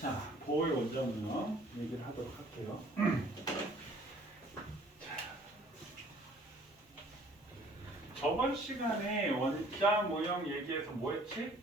자, 보호의 원자무형 얘기를 하도록 할게요. 자, 저번 시간에 원자 모형 얘기해서 뭐 했지?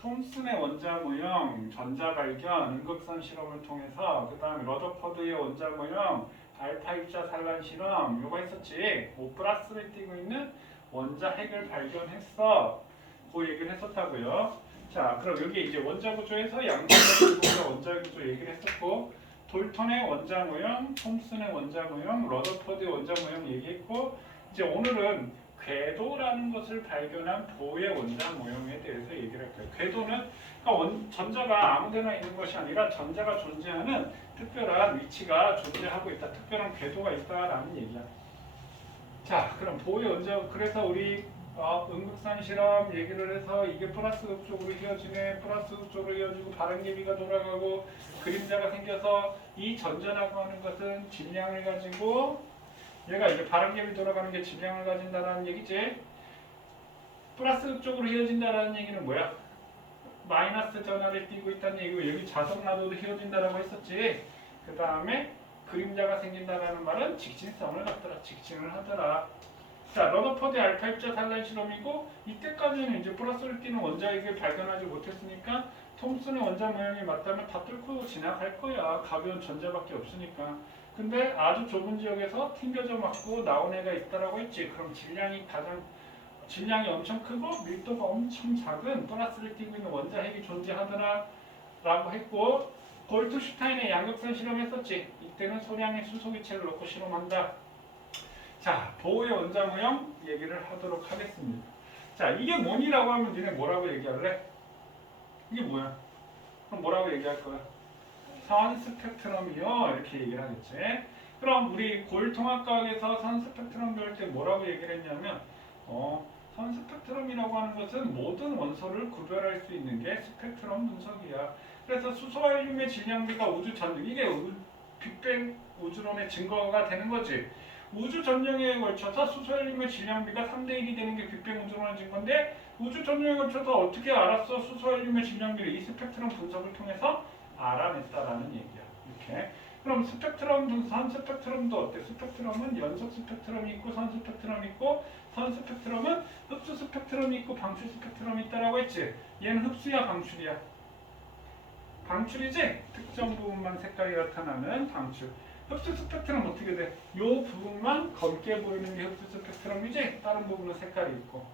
톰슨의 원자 모형, 전자 발견, 음극선 실험을 통해서 그 다음에 러더퍼드의 원자 모형, 알파 입자 산란 실험 요거 했었지. O 플러스를 띄고 있는 원자 핵을 발견했어. 그 얘기를 했었다고요. 자, 그럼 여기 이제 원자 구조에서 양자 구조와 원자 구조 얘기를 했었고, 돌턴의 원자 모형, 톰슨의 원자 모형, 러더퍼드의 원자 모형 얘기했고, 이제 오늘은 궤도라는 것을 발견한 보의 원자 모형에 대해서 얘기를 할 거예요. 궤도는 그러니까 전자가 아무데나 있는 것이 아니라 전자가 존재하는 특별한 위치가 존재하고 있다. 특별한 궤도가 있다라는 얘기야. 자, 그럼 보의 원자, 그래서 우리 음극산 실험 얘기를 해서 이게 플러스 극 쪽으로 휘어지네, 플러스 극 쪽으로 휘어지고 바람개비가 돌아가고 그림자가 생겨서 이 전자라고 하는 것은 질량을 가지고 얘가 이제 바람개비 돌아가는 게 질량을 가진다라는 얘기지. 플러스 극 쪽으로 휘어진다라는 얘기는 뭐야? 마이너스 전하를 띄고 있다는 얘기고 여기 자석 나도도 휘어진다라고 했었지. 그 다음에 그림자가 생긴다라는 말은 직진성을 갖더라. 직진을 하더라. 자, 러더퍼드 알파 입자 산란 실험이고 이때까지는 이제 플러스를 띄는 원자핵을 발견하지 못했으니까 톰슨의 원자 모형이 맞다면 다 뚫고 지나갈 거야. 가벼운 전자밖에 없으니까. 근데 아주 좁은 지역에서 튕겨져 맞고 나온 애가 있다라고 했지. 그럼 질량이 엄청 크고 밀도가 엄청 작은 플러스를 띄고 있는 원자핵이 존재하더라 라고 했고, 골트슈타인의 양극선 실험했었지. 이때는 소량의 수소기체를 넣고 실험한다. 자, 보호의 원자 모형 얘기를 하도록 하겠습니다. 자, 이게 뭐니라고 하면 니네 뭐라고 얘기할래? 이게 뭐야? 그럼 뭐라고 얘기할 거야? 선 스펙트럼이요. 이렇게 얘기를 하겠지. 그럼 우리 고율통합과학에서 선 스펙트럼 배울 때 뭐라고 얘기를 했냐면 선 스펙트럼이라고 하는 것은 모든 원소를 구별할 수 있는 게 스펙트럼 분석이야. 그래서 수소와 헬륨의 질량비가 우주 전쟁, 이게 빅뱅 우주론의 증거가 되는 거지. 우주 전쟁에 걸쳐서 수소 헬륨의 질량비가 3대1이 되는 게 빅뱅 우주론의 증거인데, 우주 전쟁에 걸쳐서 어떻게 알았어? 수소 헬륨의 질량비를 이 스펙트럼 분석을 통해서 알아냈다라는 얘기야. 이렇게. 그럼 스펙트럼, 선 스펙트럼도 어때? 스펙트럼은 연속 스펙트럼이 있고 선 스펙트럼이 있고, 선 스펙트럼은 흡수 스펙트럼이 있고 방출 스펙트럼이 있다라고 했지. 얘는 흡수야 방출이야? 방출이지? 특정 부분만 색깔이 나타나는 방출. 흡수 스펙트럼 어떻게 돼? 요 부분만 검게 보이는 게 흡수 스펙트럼이지? 다른 부분은 색깔이 있고.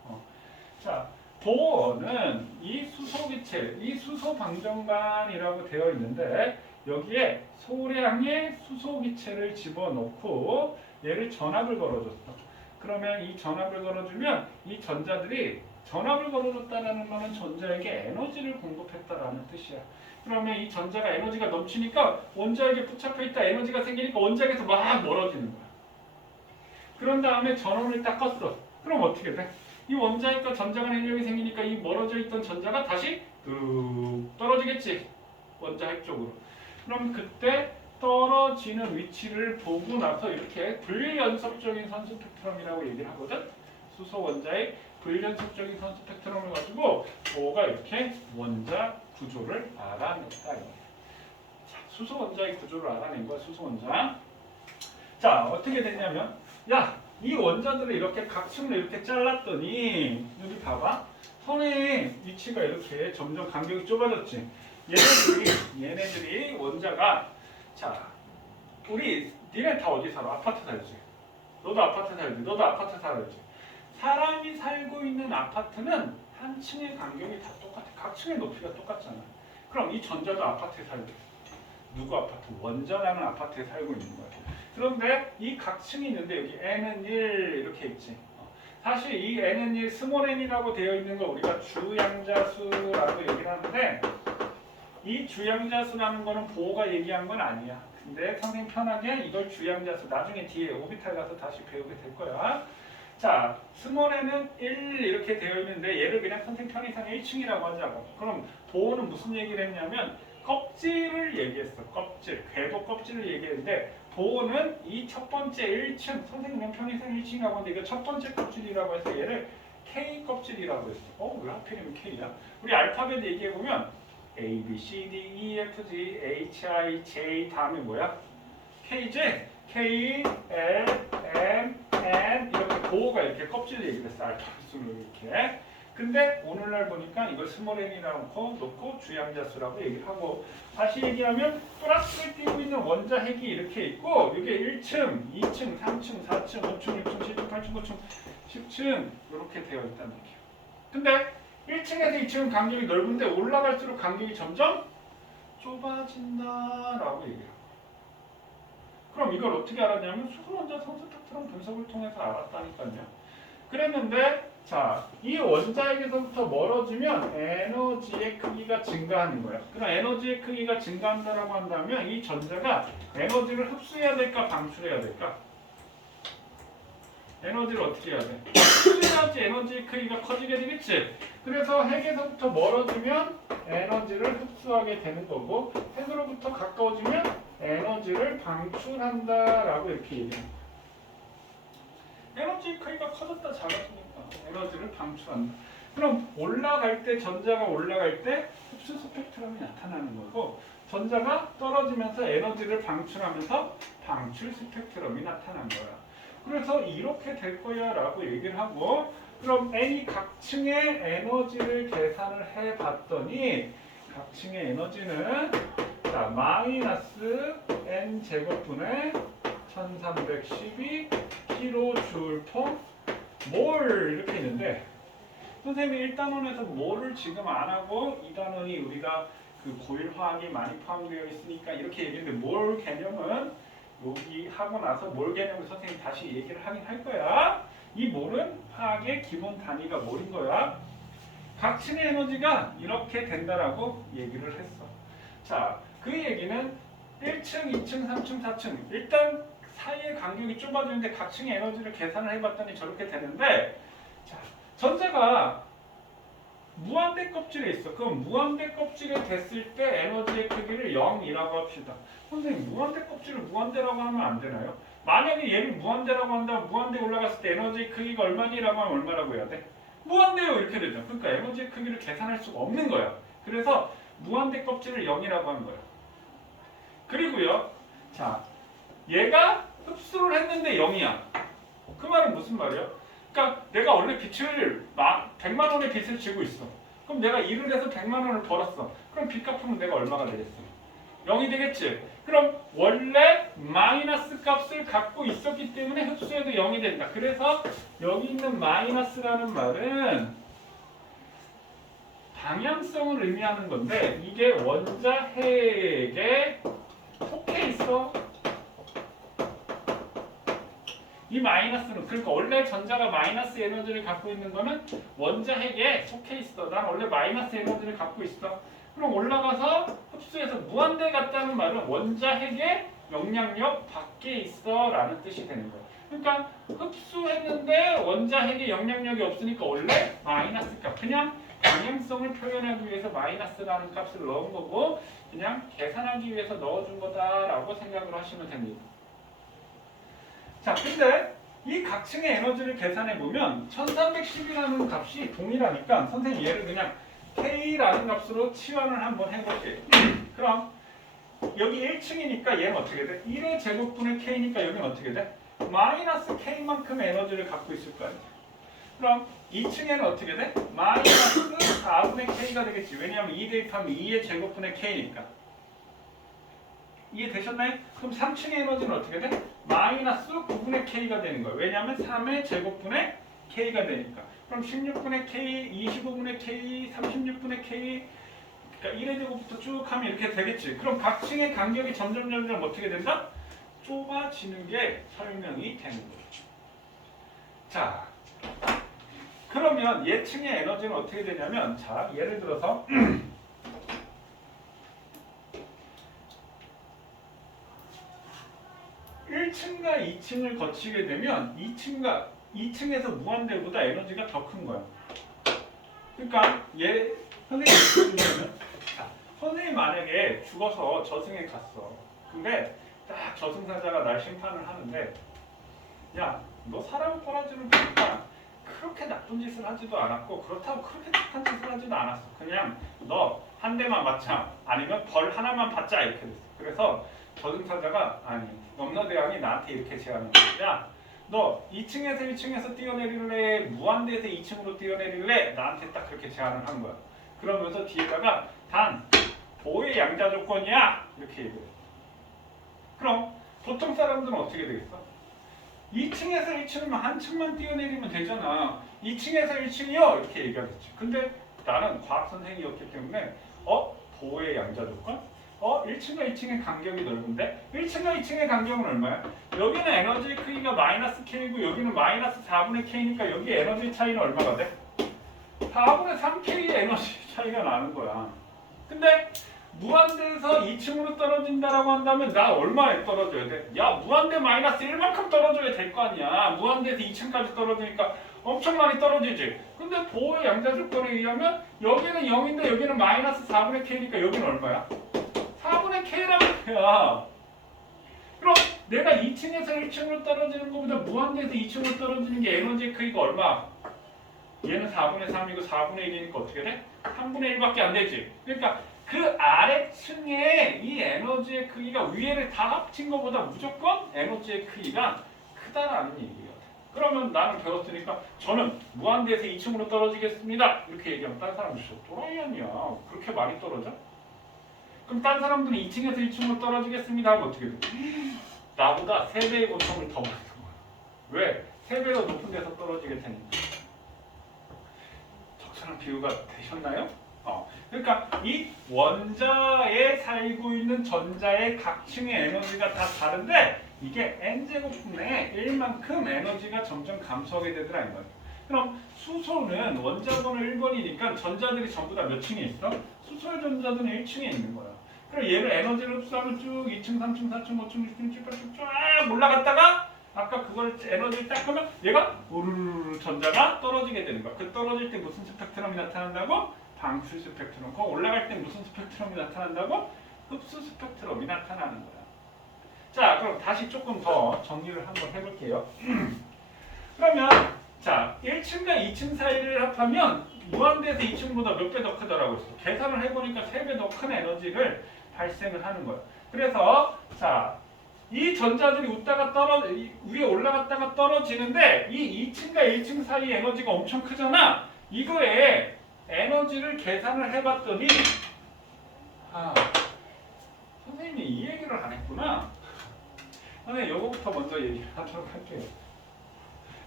자, 보어는 이 수소기체, 이 수소 방정반이라고 되어 있는데 여기에 소량의 수소기체를 집어넣고 얘를 전압을 걸어줬어. 그러면 이 전압을 걸어주면 이 전자들이, 전압을 걸어줬다는 말은 전자에게 에너지를 공급했다라는 뜻이야. 그러면 이 전자가 에너지가 넘치니까 원자에게 붙잡혀 있다 에너지가 생기니까 원자에게서 막 멀어지는 거야. 그런 다음에 전원을 딱 껐어. 그럼 어떻게 돼? 이 원자핵과 전자 간 핵력이 생기니까 이 멀어져 있던 전자가 다시 뚝 떨어지겠지. 원자핵 쪽으로. 그럼 그때 떨어지는 위치를 보고 나서 이렇게 불연속적인 선 스펙트럼이라고 얘기를 하거든. 수소 원자의 불연속적인 선 스펙트럼을 가지고 보호가 이렇게 원자 구조를 알아냈다. 자, 수소 원자의 구조를 알아낸 거야. 수소 원자. 자, 어떻게 됐냐면, 야, 이 원자들을 이렇게 각층으로 이렇게 잘랐더니 여기 봐봐. 선의 위치가 이렇게 점점 간격이 좁아졌지. 얘네들이 원자가, 자, 우리 니네 다 어디 살아? 아파트 살지. 너도 아파트 살지. 너도 아파트 살지. 사람이 살고 있는 아파트는 한 층의 간격이 다 똑같아. 각 층의 높이가 똑같잖아. 그럼 이 전자도 아파트에 살지. 누구 아파트? 원자라는 아파트에 살고 있는 거야. 그런데 이 각 층이 있는데 여기 n은 1 이렇게 있지. 사실 이 n은 1 스몰 n이라고 되어 있는 걸 우리가 주양자수라고 얘기를 하는데, 이 주양자수라는 거는 보호가 얘기한 건 아니야. 근데 선생님 편하게 이걸 주양자수, 나중에 뒤에 오비탈 가서 다시 배우게 될 거야. 자, 스몰 n은 1 이렇게 되어 있는데 얘를 그냥 선생님 편의상 1층이라고 하자고. 그럼 보호는 무슨 얘기를 했냐면 껍질을 얘기했어. 껍질, 궤도 껍질을 얘기했는데, 보호는 이 첫 번째 1층, 선생님 편의상 1층이라고 하는데 이거 첫 번째 껍질이라고 해서 얘를 K 껍질이라고 했어. 왜 하필이면 K야? 우리 알파벳 얘기해보면 A, B, C, D, E, F, G, H, I, J 다음에 뭐야? K지? K, L, M, N 이렇게 보호가 이렇게 껍질에 얘기했어. 알파벳으로 이렇게. 근데 오늘날 보니까 이걸 스몰 n이라고 놓고 주양자 수라고 얘기를 하고 다시 얘기하면 플러스를 띄고 있는 원자 핵이 이렇게 있고 이게 1층, 2층, 3층, 4층, 5층, 6층, 7층, 8층, 9층, 10층 이렇게 되어 있다는 얘기예요. 근데 1층에서 2층은 간격이 넓은데 올라갈수록 간격이 점점 좁아진다라고 얘기해요. 그럼 이걸 어떻게 알았냐면 수소원자 성수탁처럼 분석을 통해서 알았다니까요. 그랬는데 자, 이 원자핵에서부터 멀어지면 에너지의 크기가 증가하는 거야. 그럼 에너지의 크기가 증가한다라고 한다면 이 전자가 에너지를 흡수해야 될까 방출해야 될까? 에너지를 어떻게 해야 돼? 흡수해야지 에너지의 크기가 커지게 되겠지. 그래서 핵에서부터 멀어지면 에너지를 흡수하게 되는 거고 핵으로부터 가까워지면 에너지를 방출한다라고 이렇게 얘기해요. 에너지의 크기가 커졌다 작아지니까 에너지를 방출한다. 그럼 올라갈 때 전자가 올라갈 때 흡수 스펙트럼이 나타나는 거고 전자가 떨어지면서 에너지를 방출하면서 방출 스펙트럼이 나타난 거야. 그래서 이렇게 될 거야 라고 얘기를 하고 그럼 N이 각층의 에너지를 계산을 해봤더니 각층의 에너지는 자, 마이너스 N 제곱분의 1312 kJ/몰 이렇게 있는데 선생님이 1단원에서 몰을 지금 안 하고 2단원이 우리가 그 고일 화학이 많이 포함되어 있으니까 이렇게 얘기했는데 몰 개념은 여기 하고 나서 몰 개념을 선생님이 다시 얘기를 하긴 할 거야. 이 몰은 화학의 기본 단위가 몰인 거야. 각층의 에너지가 이렇게 된다라고 얘기를 했어. 자, 그 얘기는 1층, 2층, 3층, 4층 일단 사이의 간격이 좁아지는데 각층의 에너지를 계산을 해봤더니 저렇게 되는데 자, 전자가 무한대 껍질에 있어. 그럼 무한대 껍질에 됐을 때 에너지의 크기를 0이라고 합시다. 선생님 무한대 껍질을 무한대라고 하면 안 되나요? 만약에 얘를 무한대라고 한다면 무한대 올라갔을 때 에너지의 크기가 얼마니라고 하면 얼마라고 해야 돼? 무한대요 이렇게 되죠. 그러니까 에너지의 크기를 계산할 수가 없는 거야. 그래서 무한대 껍질을 0이라고 하는 거야. 그리고요. 자, 얘가 흡수를 했는데 0이야. 그 말은 무슨 말이야? 그러니까 내가 원래 빛을 100만 원의 빚을 지고 있어. 그럼 내가 일을 해서 100만 원을 벌었어. 그럼 빚 갚으면 내가 얼마가 되겠어? 0이 되겠지? 그럼 원래 마이너스 값을 갖고 있었기 때문에 흡수해도 0이 된다. 그래서 여기 있는 마이너스라는 말은 방향성을 의미하는 건데 이게 원자핵에 속해 있어. 이 마이너스는 그러니까 원래 전자가 마이너스 에너지를 갖고 있는 거는 원자핵에 속해 있어. 난 원래 마이너스 에너지를 갖고 있어. 그럼 올라가서 흡수해서 무한대 같다는 말은 원자핵의 영향력 밖에 있어 라는 뜻이 되는 거야. 그러니까 흡수했는데 원자핵의 영향력이 없으니까 원래 마이너스 값. 그냥 방향성을 표현하기 위해서 마이너스라는 값을 넣은 거고 그냥 계산하기 위해서 넣어준 거다라고 생각을 하시면 됩니다. 자, 근데 이 각층의 에너지를 계산해보면 1310이라는 값이 동일하니까 선생님 얘를 그냥 K라는 값으로 치환을 한번 해볼게요. 그럼 여기 1층이니까 얘는 어떻게 돼? 1의 제곱분의 K니까 여기는 어떻게 돼? 마이너스 K만큼의 에너지를 갖고 있을 거 아니야. 그럼 2층에는 어떻게 돼? 마이너스 4분의 K가 되겠지. 왜냐하면 2 대입하면 2의 제곱분의 K니까. 이해되셨나요? 그럼 3층의 에너지는 어떻게 돼? 마이너스 9분의 K가 되는 거예요. 왜냐하면 3의 제곱분의 K가 되니까. 그럼 16분의 K, 25분의 K, 36분의 K 그러니까 1의 제곱부터 쭉 하면 이렇게 되겠지. 그럼 각 층의 간격이 점점 어떻게 된다? 좁아지는 게 설명이 되는 거예요. 자, 그러면 얘층의 에너지는 어떻게 되냐면 자, 예를 들어서 1층과 2층을 거치게 되면 2층에서 무한대보다 에너지가 더 큰 거야. 그러니까 얘 선생님 선생님 만약에 죽어서 저승에 갔어. 근데 딱 저승사자가 날 심판을 하는데 야, 너 사람 꼬라지를 보니까 그렇게 나쁜 짓을 하지도 않았고 그렇다고 그렇게 착한 짓을 하지도 않았어. 그냥 너 한 대만 맞자 아니면 벌 하나만 받자 이렇게 됐어. 그래서 저승사자가 아니 염라대왕이 나한테 이렇게 제안한 거야. 너 2층에서 1층에서 뛰어내릴래? 무한대에서 2층으로 뛰어내릴래? 나한테 딱 그렇게 제안을 한 거야. 그러면서 뒤에다가 단 보호의 양자 조건이야 이렇게 얘기해. 그럼 보통 사람들은 어떻게 되겠어? 2층에서 1층이면 한 층만 뛰어내리면 되잖아. 2층에서 1층이요 이렇게 얘기하겠지. 근데 나는 과학 선생이었기 때문에 보호의 양자 조건? 1층과 2층의 간격이 넓은데 1층과 2층의 간격은 얼마야? 여기는 에너지 크기가 마이너스 K고 여기는 마이너스 4분의 K니까 여기 에너지 차이는 얼마가 돼? 4분의 3K의 에너지 차이가 나는 거야. 근데 무한대에서 2층으로 떨어진다라고 한다면 나 얼마에 떨어져야 돼? 야 무한대 마이너스 1만큼 떨어져야 될 거 아니야. 무한대에서 2층까지 떨어지니까 엄청 많이 떨어지지. 근데 보호의 양자 조건에 의하면 여기는 0인데 여기는 마이너스 4분의 K니까 여기는 얼마야? 4분의 K라는 거야. 그럼 내가 2층에서 1층으로 떨어지는 것보다 무한대에서 2층으로 떨어지는 게 에너지의 크기가 얼마? 얘는 4분의 3이고 4분의 1이니까 어떻게 돼? 3분의 1밖에 안 되지. 그러니까 그 아래층에 이 에너지의 크기가 위에를 다 합친 것보다 무조건 에너지의 크기가 크다라는 얘기예요. 그러면 나는 배웠으니까 저는 무한대에서 2층으로 떨어지겠습니다. 이렇게 얘기하면 다른 사람들이 또라이 아니야. 그렇게 많이 떨어져? 그럼 다른 사람들은 2층에서 1층으로 떨어지겠습니다 하면 어떻게 돼? 나보다 3배의 고통을 더 받는 거야. 왜? 3배로 높은 데서 떨어지게 되니까. 적절한 비유가 되셨나요? 그러니까 이 원자에 살고 있는 전자의 각 층의 에너지가 다 다른데 이게 n제곱분의 1만큼 에너지가 점점 감소하게 되더라 이 말이야. 그럼 수소는 원자번호 1번이니까 전자들이 전부 다 몇 층에 있어? 수소의 전자들은 1층에 있는 거야. 그럼 얘를 에너지를 흡수하면 쭉 2층, 3층, 4층, 5층, 6층, 7층, 8층 쫙 올라갔다가 아까 그걸 에너지를 딱 하면 얘가 우르르 전자가 떨어지게 되는 거야. 그 떨어질 때 무슨 스펙트럼이 나타난다고? 방출 스펙트럼. 그 올라갈 때 무슨 스펙트럼이 나타난다고? 흡수 스펙트럼이 나타나는 거야. 자, 그럼 다시 조금 더 정리를 한번 해볼게요. 그러면 자, 1층과 2층 사이를 합하면 무한대에서 2층보다 몇 배 더 크다라고 했어. 계산을 해보니까 3배 더 큰 에너지를 발생을 하는 거야. 그래서 자, 이 전자들이 웃다가 위에 올라갔다가 떨어지는데 이 2층과 1층 사이 에너지가 엄청 크잖아. 이거에 에너지를 계산을 해봤더니 선생님이 이 얘기를 안 했구나. 선생님 이거부터 먼저 얘기를 하도록 할게요.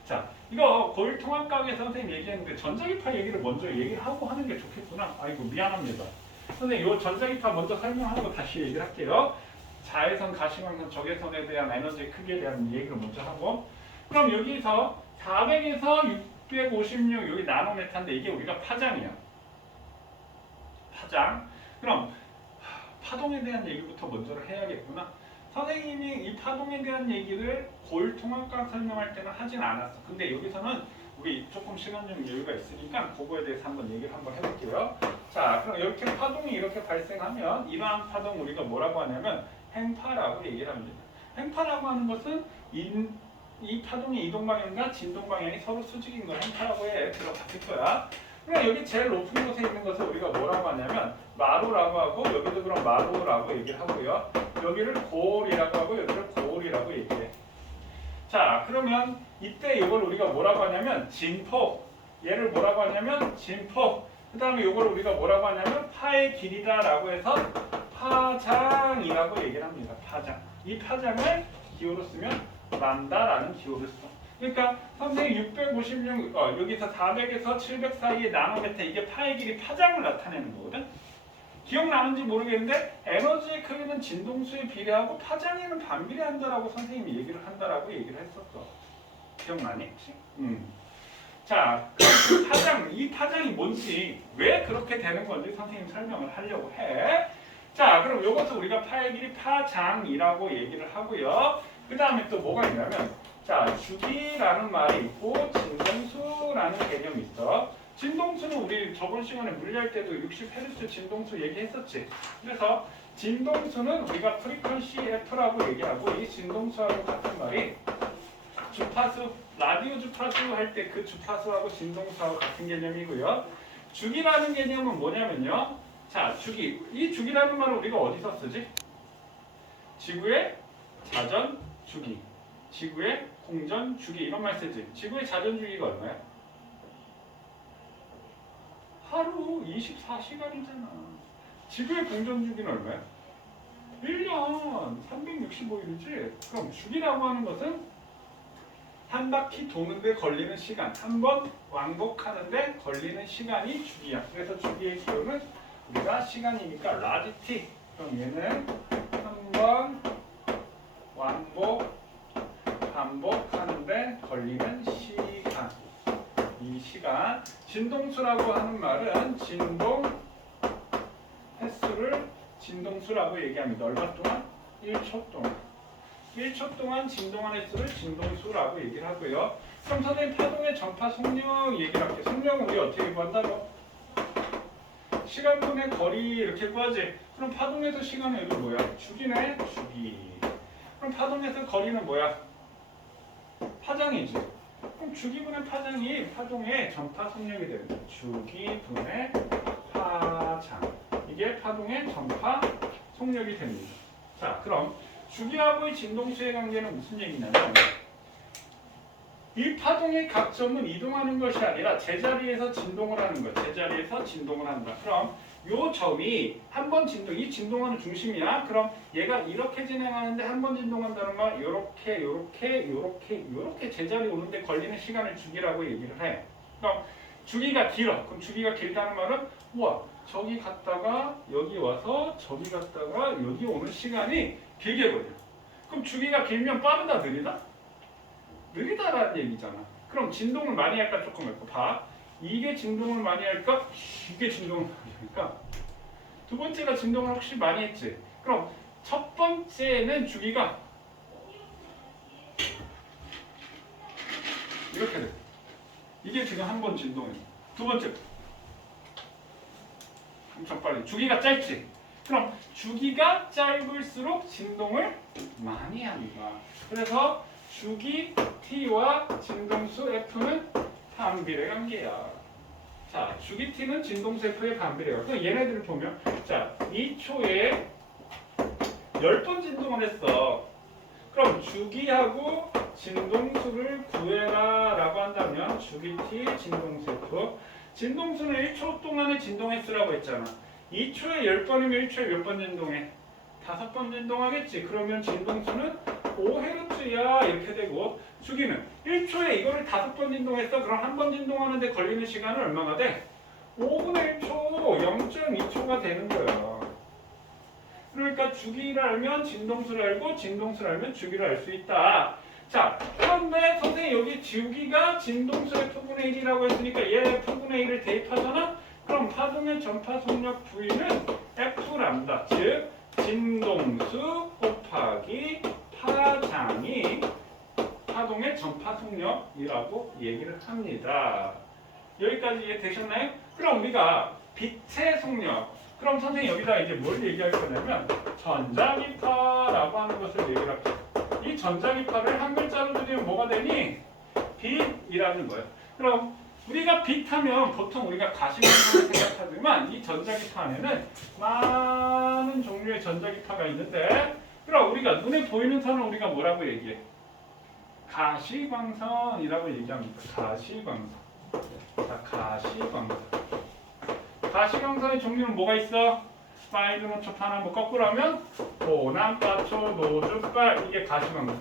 자, 이거 고일통합과학에 선생님 얘기했는데 전자기파 얘기를 먼저 얘기를 하고 하는 게 좋겠구나. 아이고 미안합니다. 선생님 이 전자기파 먼저 설명하고 다시 얘기를 할게요. 자외선, 가시광선, 적외선에 대한 에너지 크기에 대한 얘기를 먼저 하고 그럼 여기서 400에서 656 여기 나노메타인데 이게 우리가 파장이야. 파장. 그럼 파동에 대한 얘기부터 먼저 해야겠구나. 선생님이 이 파동에 대한 얘기를 고일통합과학 설명할 때는 하진 않았어. 근데 여기서는 우리 조금 시간 좀 여유가 있으니까 그거에 대해서 한번 얘기를 한번 해볼게요. 자, 그럼 이렇게 파동이 이렇게 발생하면 이러한 파동 우리가 뭐라고 하냐면 행파라고 얘기를 합니다. 행파라고 하는 것은 이 파동의 이동 방향과 진동 방향이 서로 수직인 걸 행파라고 해. 들어봤을 거야. 그럼 여기 제일 높은 곳에 있는 것을 우리가 뭐라고 하냐면 마루라고 하고 여기도 그럼 마루라고 얘기를 하고요. 여기를 고올이라고 하고 여기를 고올이라고 얘기해. 자, 그러면 이때 이걸 우리가 뭐라고 하냐면 진폭. 얘를 뭐라고 하냐면 진폭. 그 다음에 이걸 우리가 뭐라고 하냐면 파의 길이다라고 해서 파장이라고 얘기를 합니다. 파장. 이 파장을 기호로 쓰면 람다라는 기호를 써. 그러니까 선생님 656 여기서 400에서 700 사이의 나노메타 이게 파의 길이 파장을 나타내는 거거든. 기억나는지 모르겠는데 에너지의 크기는 진동수에 비례하고 파장에는 반비례한다라고 선생님이 얘기를 한다라고 얘기를 했었어. 기억나니 혹시? 자, 그 파장, 이 파장이 뭔지 왜 그렇게 되는 건지 선생님 설명을 하려고 해. 자, 그럼 이것도 우리가 파의 길이 파장이라고 얘기를 하고요. 그 다음에 또 뭐가 있냐면 자, 주기라는 말이 있고 진동수라는 개념이 있어. 진동수는 우리 저번 시간에 물리할 때도 60Hz 진동수 얘기했었지. 그래서 진동수는 우리가 프리퀀시 F라고 얘기하고 이 진동수하고 같은 말이 주파수, 라디오 주파수 할 때 그 주파수하고 진동수하고 같은 개념이고요. 주기라는 개념은 뭐냐면요. 자, 주기. 이 주기라는 말을 우리가 어디서 쓰지? 지구의 자전 주기, 지구의 공전 주기 이런 말 쓰지. 지구의 자전 주기가 얼마야? 하루 24시간이잖아. 지구의 공전 주기는 얼마야? 1년 365일이지. 그럼 주기라고 하는 것은 한 바퀴 도는데 걸리는 시간, 한 번 왕복하는데 걸리는 시간이 주기야. 그래서 주기의 기호는 우리가 시간이니까 라지 t. 그럼 얘는 한 번 왕복, 반복하는데 걸리는 시간. 이 시간. 진동수라고 하는 말은 진동 횟수를 진동수라고 얘기합니다. 얼마 동안? 1초 동안. 1초 동안 진동한 횟수를 진동수라고 얘기를 하고요. 그럼 선생님 파동의 전파 속력 얘기를 할게요. 속력은 우리 어떻게 구한다고? 시간분의 거리 이렇게 구하지. 그럼 파동에서 시간은 여기 뭐야? 주기네. 주기. 그럼 파동에서 거리는 뭐야? 파장이지. 그럼 주기분의 파장이 파동의 전파 속력이 됩니다. 주기분의 파장. 이게 파동의 전파 속력이 됩니다. 자, 그럼 주기하고의 진동수의 관계는 무슨 얘기냐면 이 파동의 각점은 이동하는 것이 아니라 제자리에서 진동을 하는 거야. 제자리에서 진동을 한다. 그럼 요 점이 한 번 진동, 이 진동하는 중심이야. 그럼 얘가 이렇게 진행하는데 한 번 진동한다는 건 요렇게 제자리 오는데 걸리는 시간을 주기라고 얘기를 해. 그럼 주기가 길어. 그럼 주기가 길다는 말은 우와, 저기 갔다가 여기 와서 저기 갔다가 여기 오는 시간이 길게 걸려. 그럼 주기가 길면 빠르다, 느리다? 느리다라는 얘기잖아. 그럼 진동을 많이 할까 조금 할까? 봐. 이게 진동을 많이 할까? 이게 진동을 많이 할까? 두 번째가 진동을 혹시 많이 했지? 그럼 첫 번째는 주기가 이렇게 돼. 이게 지금 한 번 진동해. 두 번째 엄청 빨리. 주기가 짧지? 그럼 주기가 짧을수록 진동을 많이 한다. 그래서 주기 T와 진동수 F는 반비례 관계야. 자, 주기 T는 진동수 F의 반비례 관계. 그럼 얘네들을 보면 자, 2초에 10번 진동을 했어. 그럼 주기하고 진동수를 구해라 라고 한다면 주기 T, 진동수 F. 진동수는 1초 동안에 진동했으라고 했잖아. 2초에 10번이면 1초에 몇 번 진동해? 5번 진동하겠지. 그러면 진동수는 5Hz야 이렇게 되고 주기는 1초에 이거를 5번 진동했어. 그럼 한 번 진동하는데 걸리는 시간은 얼마가 돼? 5분의 1초, 0.2초가 되는 거야. 그러니까 주기를 알면 진동수를 알고 진동수를 알면 주기를 알 수 있다. 자, 그런데 선생님 여기 주기가 진동수의 F분의 1이라고 했으니까 얘 F분의 1을 대입하잖아? 그럼 파동의 전파 속력 V는 F랍니다. 즉 진동수 곱하기 파장이 파동의 전파 속력이라고 얘기를 합니다. 여기까지 이해되셨나요? 그럼 우리가 빛의 속력. 그럼 선생님 여기다 이제 뭘 얘기할 거냐면 전자기파라고 하는 것을 얘기를 할게요. 이 전자기파를 한 글자로 줄이면 뭐가 되니? 빛이라는 거예요. 그럼 우리가 빛하면 보통 우리가 가시광선을 생각하지만 이 전자기파 안에는 많은 종류의 전자기파가 있는데 그럼 우리가 눈에 보이는 선은 우리가 뭐라고 얘기해? 가시광선이라고 얘기합니다. 가시광선. 자, 가시광선. 가시광선의 종류는 뭐가 있어? 사이드 노초, 파남보 거꾸로 하면 도남파초, 노주빨 이게 가시광선.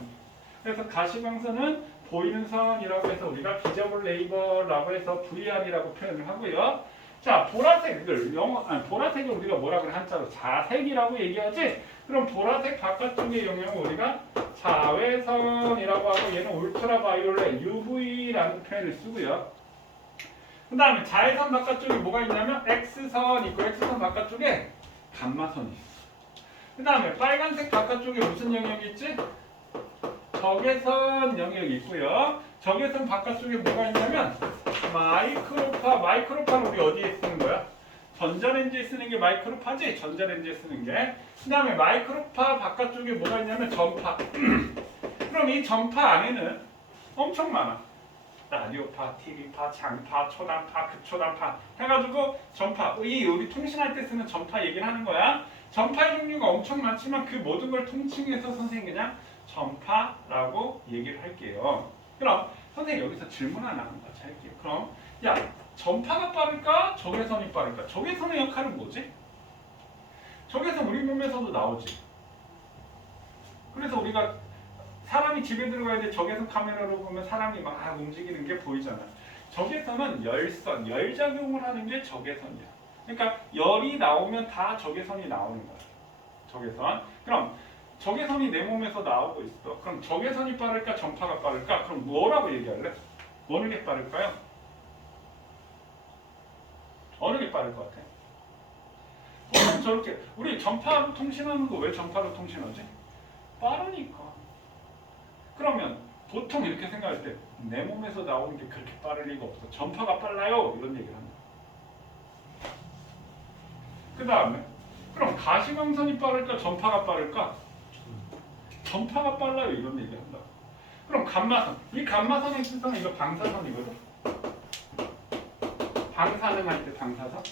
그래서 가시광선은 보이는 선이라고 해서 우리가 비저블 레이버라고 해서 VR이라고 표현을 하고요. 자, 보라색을 보라색을 우리가 뭐라 그래? 한자로 자색이라고 얘기하지. 그럼 보라색 바깥쪽의 영역을 우리가 자외선이라고 하고 얘는 울트라 바이올렛 UV라는 표현을 쓰고요. 그 다음에 자외선 바깥쪽에 뭐가 있냐면 X선 있고 X선 바깥쪽에 감마선이 있어. 그 다음에 빨간색 바깥쪽에 무슨 영역이 있지? 적외선 영역이 있고요. 적외선 바깥쪽에 뭐가 있냐면 마이크로파. 마이크로파는 우리 어디에 쓰는 거야? 전자레인지에 쓰는 게 마이크로파지? 전자레인지에 쓰는 게. 그 다음에 마이크로파 바깥쪽에 뭐가 있냐면 전파. 그럼 이 전파 안에는 엄청 많아. 라디오파, TV파, 장파, 초단파, 극초단파 해가지고 전파, 이 우리 통신할 때 쓰는 전파 얘기를 하는 거야. 전파의 종류가 엄청 많지만 그 모든 걸 통칭해서 선생님 그냥 전파라고 얘기를 할게요. 그럼 선생님 여기서 질문 하나 같이 할게요. 그럼 야, 전파가 빠를까? 적외선이 빠를까? 적외선의 역할은 뭐지? 적외선 우리 몸에서도 나오지. 그래서 우리가 사람이 집에 들어갈 때 적외선 카메라로 보면 사람이 막 움직이는 게 보이잖아. 적외선은 열선, 열작용을 하는 게 적외선이야. 그러니까 열이 나오면 다 적외선이 나오는 거야. 적외선. 그럼 적외선이 내 몸에서 나오고 있어. 그럼 적외선이 빠를까? 전파가 빠를까? 그럼 뭐라고 얘기할래? 어느 게 빠를까요? 어느 게 빠를 것 같아? 보통 저렇게 우리 전파로 통신하는 거 왜 전파로 통신하지? 빠르니까. 그러면 보통 이렇게 생각할 때 내 몸에서 나오는 게 그렇게 빠를 리가 없어. 전파가 빨라요. 이런 얘기를 합니다. 그 다음에 그럼 가시광선이 빠를까? 전파가 빠를까? 전파가 빨라요. 이런 얘기를 한다. 그럼 감마선. 이 감마선의 실상은 이거 방사선이거든. 방사능 할 때 방사선.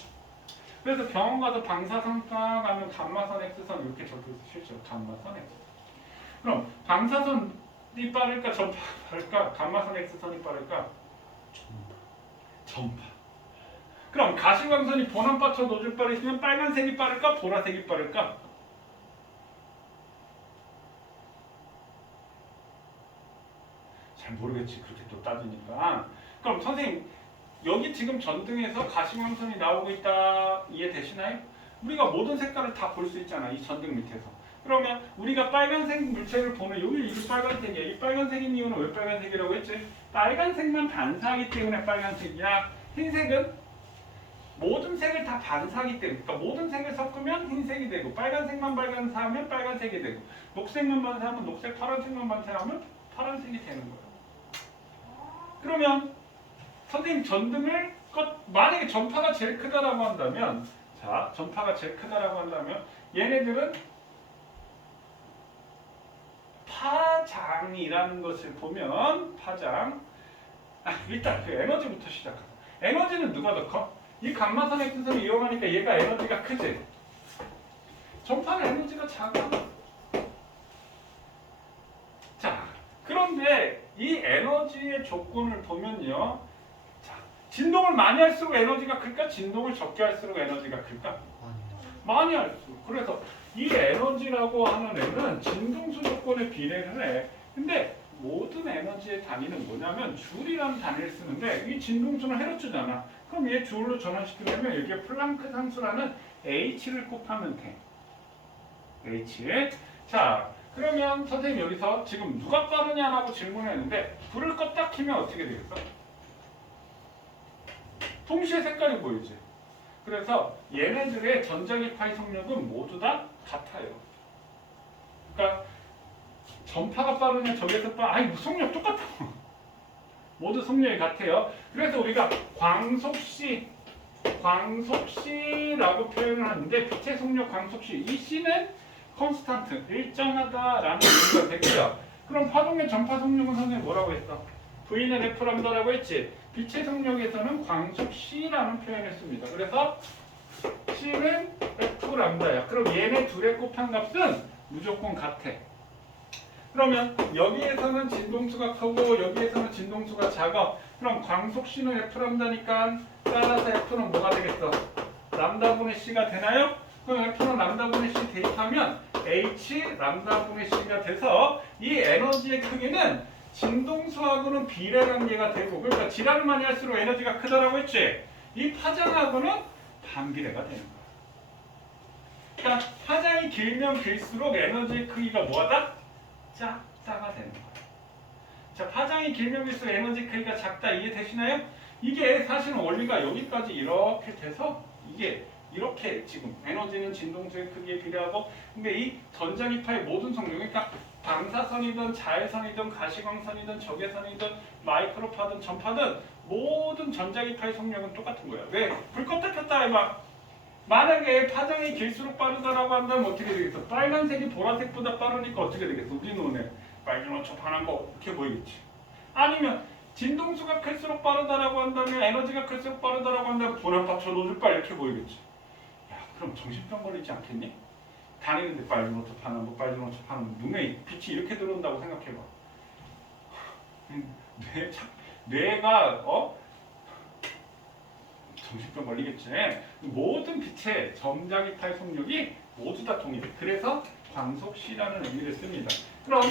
그래서 병원 가서 방사선과 가면 감마선 X선 이렇게 적혀서 실제로 감마선 X선. 그럼 방사선이 빠를까? 전파가 빠를까? 감마선 X선이 빠를까? 전파. 그럼 가시광선이 보남바쳐 노즐발이 있으면 빨간색이 빠를까? 보라색이 빠를까? 잘 모르겠지. 그렇게 또 따지니까. 그럼 선생님 여기 지금 전등에서 가시광선이 나오고 있다 이해되시나요? 우리가 모든 색깔을 다 볼 수 있잖아. 이 전등 밑에서. 그러면 우리가 빨간색 물체를 보면 여기 이게 빨간색이야. 이 빨간색인 이유는 왜 빨간색이라고 했지? 빨간색만 반사하기 때문에 빨간색이야. 흰색은 모든 색을 다 반사하기 때문에, 그러니까 모든 색을 섞으면 흰색이 되고 빨간색만 반사하면 빨간색이 되고 녹색만 반사하면 녹색, 파란색만 반사하면 파란색이 되는 거예요. 그러면 선생님 전등을 만약에 전파가 제일 크다라고 한다면, 자, 전파가 제일 크다라고 한다면 얘네들은 파장이라는 것을 보면 파장. 일단 그 에너지부터 시작하자. 에너지는 누가 더 커? 이 감마선 X선을 이용하니까 얘가 에너지가 크지. 전파는 에너지가 작아. 자, 그런데 이 에너지의 조건을 보면요. 자, 진동을 많이 할수록 에너지가 클까? 진동을 적게 할수록 에너지가 클까? 많이 할수록. 그래서 이 에너지라고 하는 애는 진동수 조건에 비례를 해. 근데 모든 에너지의 단위는 뭐냐면 줄이라는 단위를 쓰는데 이 진동수는 헤르츠잖아. 그럼 얘 줄로 전환시키려면 여기에 플랑크 상수라는 h를 곱하면 돼. h. 자, 그러면 선생님 여기서 지금 누가 빠르냐라고 질문했는데 불을 껐다 키면 어떻게 되겠어? 동시에 색깔이 보이지. 그래서 얘네들의 전자기파의 속력은 모두 다 같아요. 그러니까 전파가 빠르냐 적외선 아니 속력 똑같아. 모두 속력이 같아요. 그래서 우리가 광속시라고 표현을 하는데 빛의 속력 광속시 이 C는 컨스탄트 일정하다라는 의미가 되고요. 그럼 화동의 전파 속력은 선생님 뭐라고 했어? V는 F 람다라고 했지. 빛의 속력에서는 광속시라는 표현을 씁니다. 그래서 C는 F 람다야. 그럼 얘네 둘의 곱한 값은 무조건 같아. 그러면 여기에서는 진동수가 크고 여기에서는 진동수가 작아. 그럼 광속시는 F 람다니까 따라서 F는 뭐가 되겠어? 람다분의 C가 되나요? 그럼 F는 람다분의 C 대입하면 H 람다분의 C가 돼서 이 에너지의 크기는 진동수하고는 비례관계가 되고, 그러니까 질량을 많이 할수록 에너지가 크다라고 했지. 이 파장하고는 반비례가 되는 거야. 그러니까 파장이 길면 길수록 에너지의 크기가 뭐하다? 작다가 되는 거야. 자, 파장이 길면 길수록 에너지 크기가 작다. 이해되시나요? 이게 사실은 원리가 여기까지 이렇게 돼서 이게 이렇게 지금 에너지는 진동수의 크기에 비례하고, 근데 이 전자기파의 모든 성능, 그러니까 방사선이든 자외선이든 가시광선이든 적외선이든 마이크로파든 전파든 모든 전자기파의 속력은 똑같은 거야. 왜? 불 껐다 켰다 해봐. 만약에 파장이 길수록 빠르다라고 한다면 어떻게 되겠어? 빨간색이 보라색보다 빠르니까 어떻게 되겠어? 우리 눈에 빨간 어초 파란 거 이렇게 보이겠지. 아니면 진동수가 클수록 빠르다라고 한다면 에너지가 클수록 빠르다라고 한다면 보나파 저 노즐 빨리 이렇게 보이겠지. 야, 그럼 정신병 걸리지 않겠니? 다니는데 빨리 노트파는 뭐 빨리 노트파는 눈에 빛이 이렇게 들어온다고 생각해봐. 뇌가 정신병 걸리겠지. 모든 빛의 점자기타의 속력이 모두 다 동일해. 그래서 광속시라는 의미를 씁니다. 그럼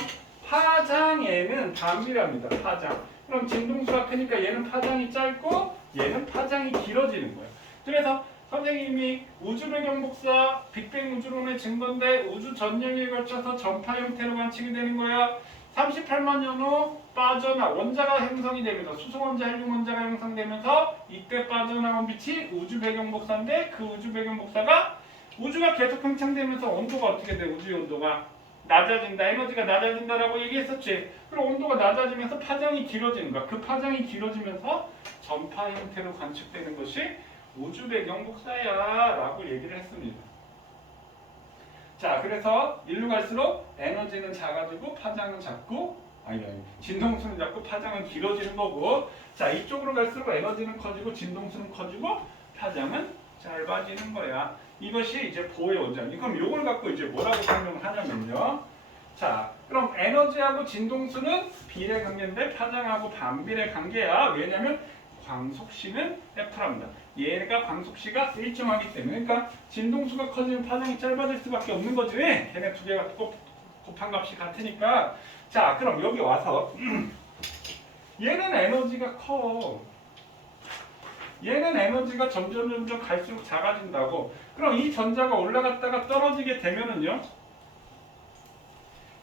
파장에는 반비례합니다. 파장. 그럼 진동수가 크니까 얘는 파장이 짧고 얘는 파장이 길어지는 거예요. 그래서 선생님이 우주 배경 복사 빅뱅 우주론의 증거인데 우주 전역에 걸쳐서 전파 형태로 관측이 되는 거야. 38만 년 후 빠져나 원자가 형성이 되면서 수소원자, 헬륨원자가 형성되면서 이때 빠져나온 빛이 우주 배경 복사인데 그 우주 배경 복사가 우주가 계속 팽창되면서 온도가 어떻게 돼? 우주의 온도가 낮아진다, 에너지가 낮아진다라고 얘기했었지. 그럼 온도가 낮아지면서 파장이 길어지는 거야. 그 파장이 길어지면서 전파 형태로 관측되는 것이 우주 배경 복사야 라고 얘기를 했습니다. 자, 그래서 일로 갈수록 에너지는 작아지고 파장은 작고 아니 진동수는 작고 파장은 길어지는 거고, 자 이쪽으로 갈수록 에너지는 커지고 진동수는 커지고 파장은 짧아지는 거야. 이것이 이제 보의 원자력. 그럼 이걸 갖고 이제 뭐라고 설명을 하냐면요. 자, 그럼 에너지하고 진동수는 비례 관계인데 파장하고 반비례 관계야. 왜냐면 광속시는 F랍니다. 얘가 광속시가 일정하기 때문에. 그러니까 진동수가 커지면 파장이 짧아질 수밖에 없는 거지. 걔네 두 개가 곱한 값이 같으니까. 자, 그럼 여기 와서 얘는 에너지가 커. 얘는 에너지가 점점 갈수록 작아진다고. 그럼 이 전자가 올라갔다가 떨어지게 되면은요.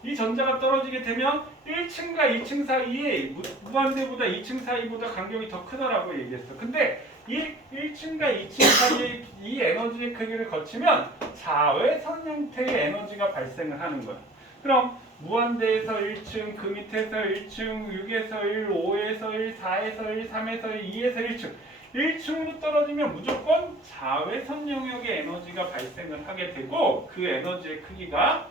이 전자가 떨어지게 되면 1층과 2층 사이에 무한대보다 2층 사이보다 간격이 더 크다라고 얘기했어. 근데 이 1층과 2층 사이의 이 에너지의 크기를 거치면 자외선 형태의 에너지가 발생을 하는 거야. 그럼 무한대에서 1층, 그 밑에서 1층, 6에서 1, 5에서 1, 4에서 1, 3에서 1, 2에서 1층. 1층으로 떨어지면 무조건 자외선 영역의 에너지가 발생을 하게 되고 그 에너지의 크기가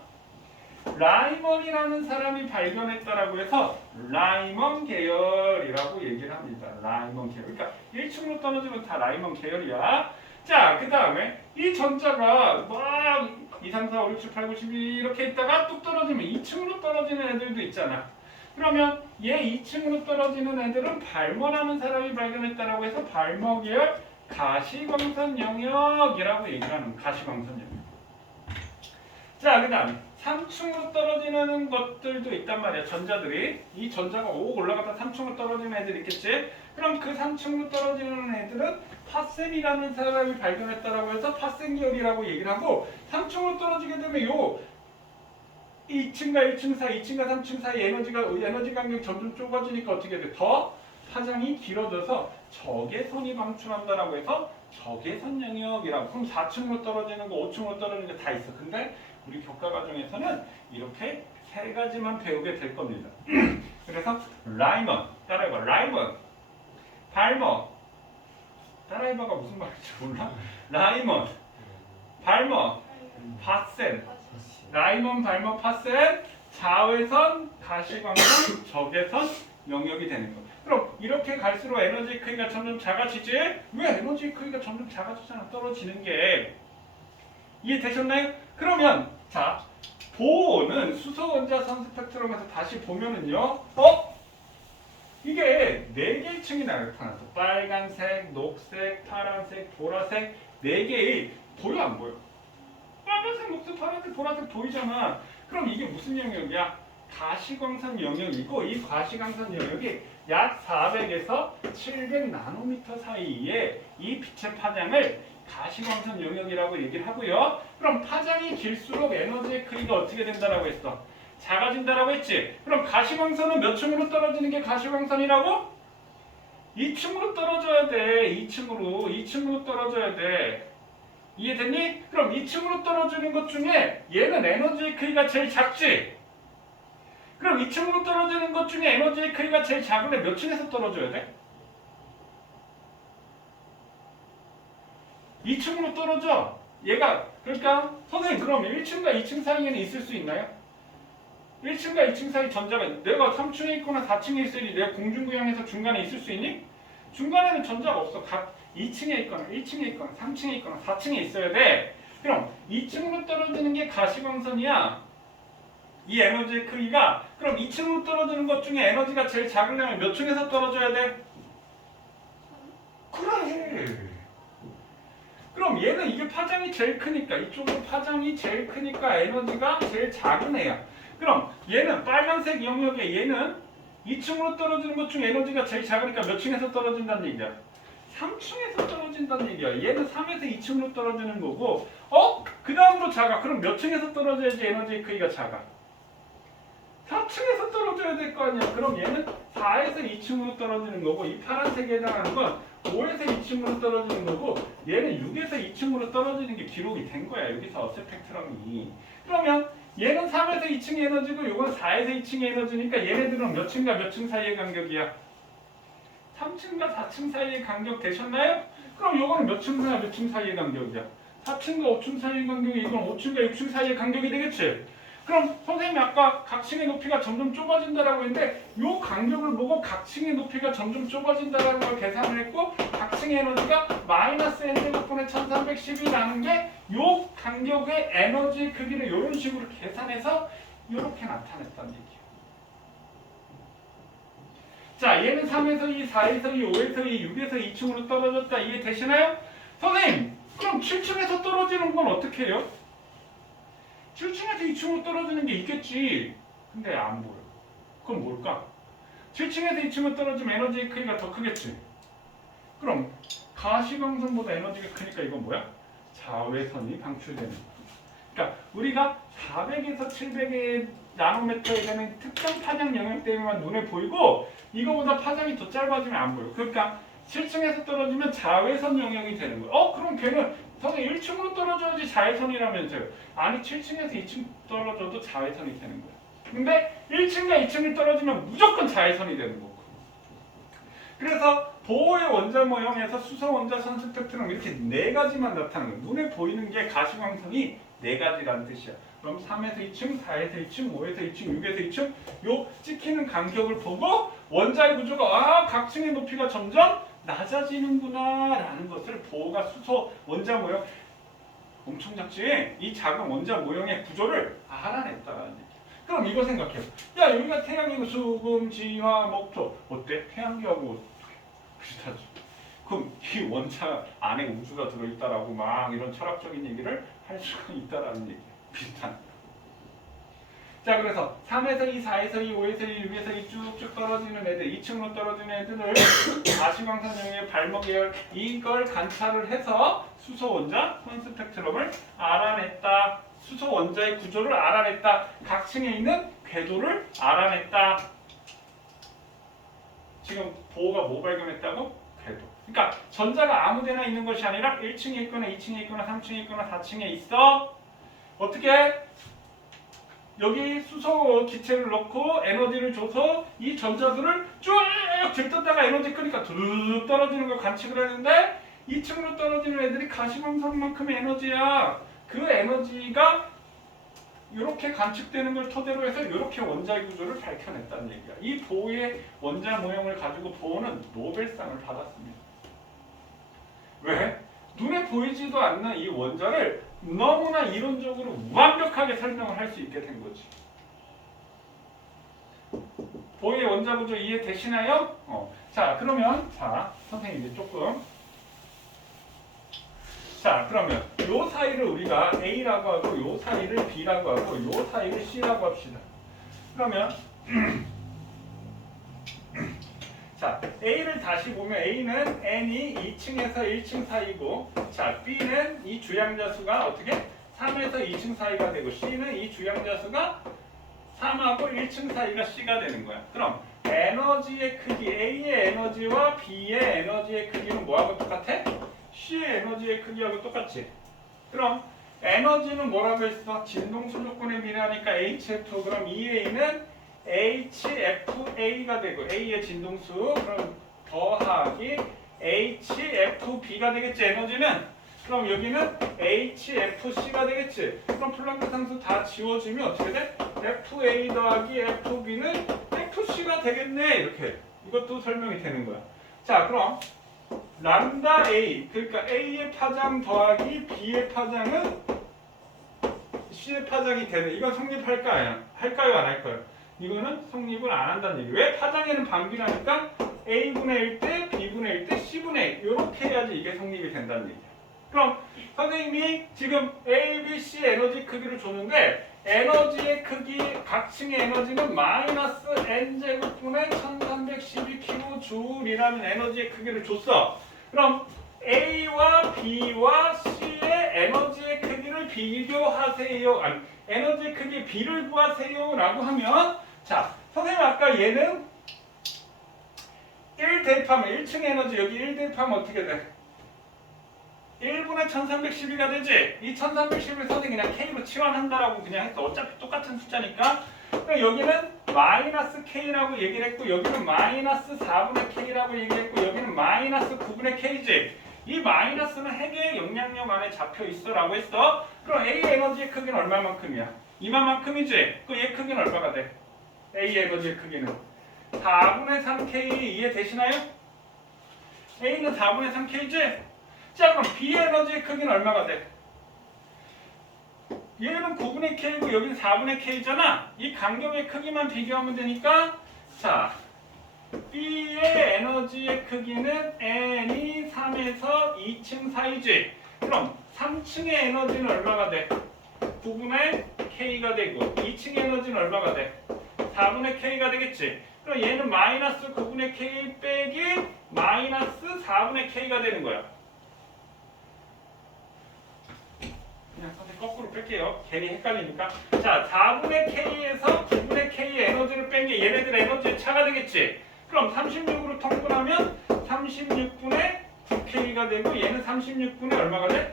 라이먼이라는 사람이 발견했다라고 해서 라이먼 계열이라고 얘기를 합니다. 라이먼 계열. 그러니까 1층으로 떨어지면 다 라이먼 계열이야. 자, 그 다음에 이 전자가 막 2, 3, 4, 5, 6, 7, 8, 9, 10 이렇게 있다가 뚝 떨어지면 2층으로 떨어지는 애들도 있잖아. 그러면 얘 2층으로 떨어지는 애들은 발머라는 사람이 발견했다라고 해서 발머 계열 가시광선 영역이라고 얘기하는 가시광선 영역. 자, 그 다음에 3층으로 떨어지는 것들도 있단 말이야. 전자들이. 이 전자가 오 올라갔다 3층으로 떨어지는 애들이 있겠지. 그럼 그 3층으로 떨어지는 애들은 파센이라는 사람이 발견했다라고 해서 파센 계열이라고 얘기를 하고 3층으로 떨어지게 되면 요 2층과 1층 사이, 2층과 3층 사이 에너지 간격이 점점 좁아지니까 어떻게 돼? 더 파장이 길어져서 적외선이 방출한다라고 해서 적외선 영역이라고. 그럼 4층으로 떨어지는 거, 5층으로 떨어지는 거 다 있어. 근데 우리 교과 과정에서는 이렇게 세 가지만 배우게 될 겁니다. 그래서 라이먼, 따라해봐. 라이먼, 발머, 따라해봐가 무슨 말인지 몰라? 라이먼, 발머, 파센, 라이먼, 발머, 파센, 자외선, 가시광선, 적외선 영역이 되는 거예요. 그럼 이렇게 갈수록 에너지 크기가 점점 작아지지? 왜 에너지 크기가 점점 작아지잖아. 떨어지는 게. 이해되셨나요? 그러면 자, 보호는 수소원자선 스펙트럼에서 다시 보면은요. 이게 4개의 층이 나타났어. 빨간색, 녹색, 파란색, 보라색 4개의 보여 안 보여? 빨간색, 녹색, 파란색, 보라색 보이잖아. 그럼 이게 무슨 영역이야? 가시광선 영역이고 이 가시광선 영역이 약 400에서 700 나노미터 사이에 이 빛의 파장을 가시광선 영역이라고 얘기를 하고요. 그럼 파장이 길수록 에너지의 크기가 어떻게 된다라고 했어? 작아진다라고 했지. 그럼 가시광선은 몇 층으로 떨어지는 게 가시광선이라고? 2층으로 떨어져야 돼. 2층으로 떨어져야 돼. 이해됐니? 그럼 2층으로 떨어지는 것 중에 얘는 에너지의 크기가 제일 작지? 그럼 2층으로 떨어지는 것 중에 에너지의 크기가 제일 작은데 몇 층에서 떨어져야 돼? 2층으로 떨어져. 얘가 그러니까 선생님 그럼 1층과 2층 사이에는 있을 수 있나요? 1층과 2층 사이 전자가 내가 3층에 있거나 4층에 있으니 내가 공중부양에서 중간에 있을 수 있니? 중간에는 전자가 없어. 각 2층에 있거나 1층에 있거나 3층에 있거나 4층에 있어야 돼. 그럼 2층으로 떨어지는 게 가시광선이야. 이 에너지의 크기가 그럼 2층으로 떨어지는 것 중에 에너지가 제일 작으려면 몇 층에서 떨어져야 돼? 그래. 그럼 얘는 이게 파장이 제일 크니까 이쪽은 파장이 제일 크니까 에너지가 제일 작은 애야. 그럼 얘는 빨간색 영역에 얘는 2층으로 떨어지는 것 중에 에너지가 제일 작으니까 몇 층에서 떨어진다는 얘기야? 3층에서 떨어진다는 얘기야. 얘는 3에서 2층으로 떨어지는 거고 그 다음으로 작아. 그럼 몇 층에서 떨어져야지 에너지의 크기가 작아? 4층에서 떨어져야 될 거 아니야. 그럼 얘는 4에서 2층으로 떨어지는 거고 이 파란색에 해당하는 건 5에서 2층으로 떨어지는 거고 얘는 6에서 2층으로 떨어지는 게 기록이 된 거야. 여기서 스펙트럼이. 그러면 얘는 3에서 2층의 에너지고 이건 4에서 2층의 에너지니까 얘네들은 몇 층과 몇 층 사이의 간격이야? 3층과 4층 사이의 간격 되셨나요? 그럼 이거는 몇 층과 몇 층 사이의 간격이야? 4층과 5층 사이의 간격이 이건 5층과 6층 사이의 간격이 되겠지? 그럼 선생님이 아까 각층의 높이가 점점 좁아진다라고 했는데 이 간격을 보고 각층의 높이가 점점 좁아진다라는 걸 계산을 했고 각층의 에너지가 마이너스 n제곱분의 1310이라는 게 이 간격의 에너지 크기를 이런 식으로 계산해서 이렇게 나타냈다는 얘기예요. 자, 얘는 3에서 2, 4에서 2, 5에서 2, 6에서 2층으로 떨어졌다. 이해되시나요? 선생님, 그럼 7층에서 떨어지는 건 어떻게 해요? 7층에서 2층으로 떨어지는 게 있겠지. 근데 안 보여. 그럼 뭘까? 7층에서 2층으로 떨어지면 에너지의 크기가 더 크겠지. 그럼 가시광선보다 에너지가 크니까 이건 뭐야? 자외선이 방출되는 거야. 그러니까 우리가 400에서 700의 나노미터에 되는 특정 파장 영역 때문에만 눈에 보이고 이거보다 파장이 더 짧아지면 안 보여. 그러니까 7층에서 떨어지면 자외선 영역이 되는 거야. 그럼 걔는 선생님 1층으로 떨어져야지 자외선이라면서요. 아니 7층에서 2층 떨어져도 자외선이 되는 거야. 근데 1층과 2층이 떨어지면 무조건 자외선이 되는 거고. 그래서 보호의 원자 모형에서 수소 원자 선 스펙트럼 이렇게 네 가지만 나타나는 거야. 눈에 보이는 게 가시광선이 네 가지라는 뜻이야. 그럼 3에서 2층, 4에서 2층, 5에서 2층, 6에서 2층 요 찍히는 간격을 보고 원자의 구조가 각층의 높이가 점점 낮아지는구나 라는 것을 보호가 수소 원자 모형 엄청 작지? 이 작은 원자 모형의 구조를 알아냈다라는 얘기야. 그럼 이거 생각해. 야 여기가 태양이고 수금, 지화, 목토 어때? 태양계하고 비슷하지? 그럼 이 원자 안에 우주가 들어있다라고 막 이런 철학적인 얘기를 할 수가 있다라는 얘기야. 비슷한. 자 그래서 3에서 2, 4에서 2, 5에서 2, 6에서 2 쭉쭉 떨어지는 애들 2층으로 떨어지는 애들을 가시광선형의 발목계열 이걸 관찰을 해서 수소 원자 선 스펙트럼을 알아냈다. 수소 원자의 구조를 알아냈다. 각층에 있는 궤도를 알아냈다. 지금 보호가 뭐 발견했다고? 궤도. 그러니까 전자가 아무데나 있는 것이 아니라 1층에 있거나 2층에 있거나 3층에 있거나 4층에 있어. 어떻게? 여기 수소 기체를 넣고 에너지를 줘서 이 전자들을 쭉 들떴다가 에너지 끄니까 툭 떨어지는 걸 관측을 했는데 2층으로 떨어지는 애들이 가시광선만큼의 에너지야. 그 에너지가 이렇게 관측되는 걸 토대로 해서 이렇게 원자의 구조를 밝혀냈다는 얘기야. 이 보호의 원자 모형을 가지고 보호는 노벨상을 받았습니다. 왜? 눈에 보이지도 않는 이 원자를 너무나 이론적으로 완벽하게 설명을 할 수 있게 된 거지. 보호의 원자 구조 이해되시나요? 자 그러면 선생님 이제 조금 그러면 요 사이를 우리가 A라고 하고 요 사이를 B라고 하고 요 사이를 C라고 합시다. 그러면 자 A를 다시 보면 A는 N이 2층에서 1층 사이고 자 B는 이 주양자 수가 어떻게 3에서 2층 사이가 되고 C는 이 주양자 수가 3하고 1층 사이가 C가 되는 거야. 그럼 에너지의 크기 A의 에너지와 B의 에너지의 크기는 뭐하고 똑같아? C의 에너지의 크기하고 똑같지. 그럼 에너지는 뭐라고 했어? 진동수 조건에 비례하니까 HF. 그럼 EA는 HFA가 되고 A의 진동수 그럼 더하기 HFB가 되겠지. 에너지는 그럼 여기는 HFC가 되겠지. 그럼 플랑크 상수 다 지워지면 어떻게 돼? FA 더하기 FB는 FC가 되겠네. 이렇게. 이것도 설명이 되는 거야. 자, 그럼 람다 A, 그러니까 A의 파장 더하기 B의 파장은 C의 파장이 되네. 이건 성립할까요? 할까요? 안 할까요? 이거는 성립을 안 한다는 얘기. 왜? 파장에는 반비라니까 A분의 1대 B분의 1대 C분의 1 이렇게 해야지 이게 성립이 된다는 얘기야. 그럼 선생님이 지금 A, B, C 에너지 크기를 줬는데 에너지의 크기, 각 층의 에너지는 마이너스 n제곱분의 1312kJ이라는 에너지의 크기를 줬어. 그럼 A와 B와 C의 에너지의 크기를 비교하세요. 아니, 에너지의 크기 B를 구하세요 라고 하면 자, 선생님 아까 얘는 1 대입하면 1층의 에너지 여기 1 대입하면 어떻게 돼? 1분의 1312가 되지? 이 1312을 선생님 그냥 K로 치환한다라고 그냥 했어. 어차피 똑같은 숫자니까. 그러니까 여기는 마이너스 K라고 얘기를 했고 여기는 마이너스 4분의 K라고 얘기했고 여기는 마이너스 9분의 K지. 이 마이너스는 핵의 영향력 안에 잡혀 있어라고 했어. 그럼 A 에너지의 크기는 얼마만큼이야? 이만큼이지? 그 얘 크기는 얼마가 돼? A 에너지의 크기는 4분의 3K 이해되시나요? A는 4분의 3K지? 자, 그럼 B 에너지의 크기는 얼마가 돼? 얘는 9분의 K고 여기는 4분의 K잖아. 이 간격의 크기만 비교하면 되니까 자, B의 에너지의 크기는 n이 3에서 2층 사이지. 그럼 3층의 에너지는 얼마가 돼? 9분의 K가 되고 2층의 에너지는 얼마가 돼? 4분의 K가 되겠지. 그럼 얘는 마이너스 9분의 K 빼기 마이너스 4분의 K가 되는 거야. 그냥 선생님 거꾸로 뺄게요. 괜히 헷갈리니까. 자, 4분의 K에서 9분의 K의 에너지를 뺀 게 얘네들 에너지의 차가 되겠지. 그럼 36으로 통분하면 36분의 9K가 되고 얘는 36분의 얼마가 돼?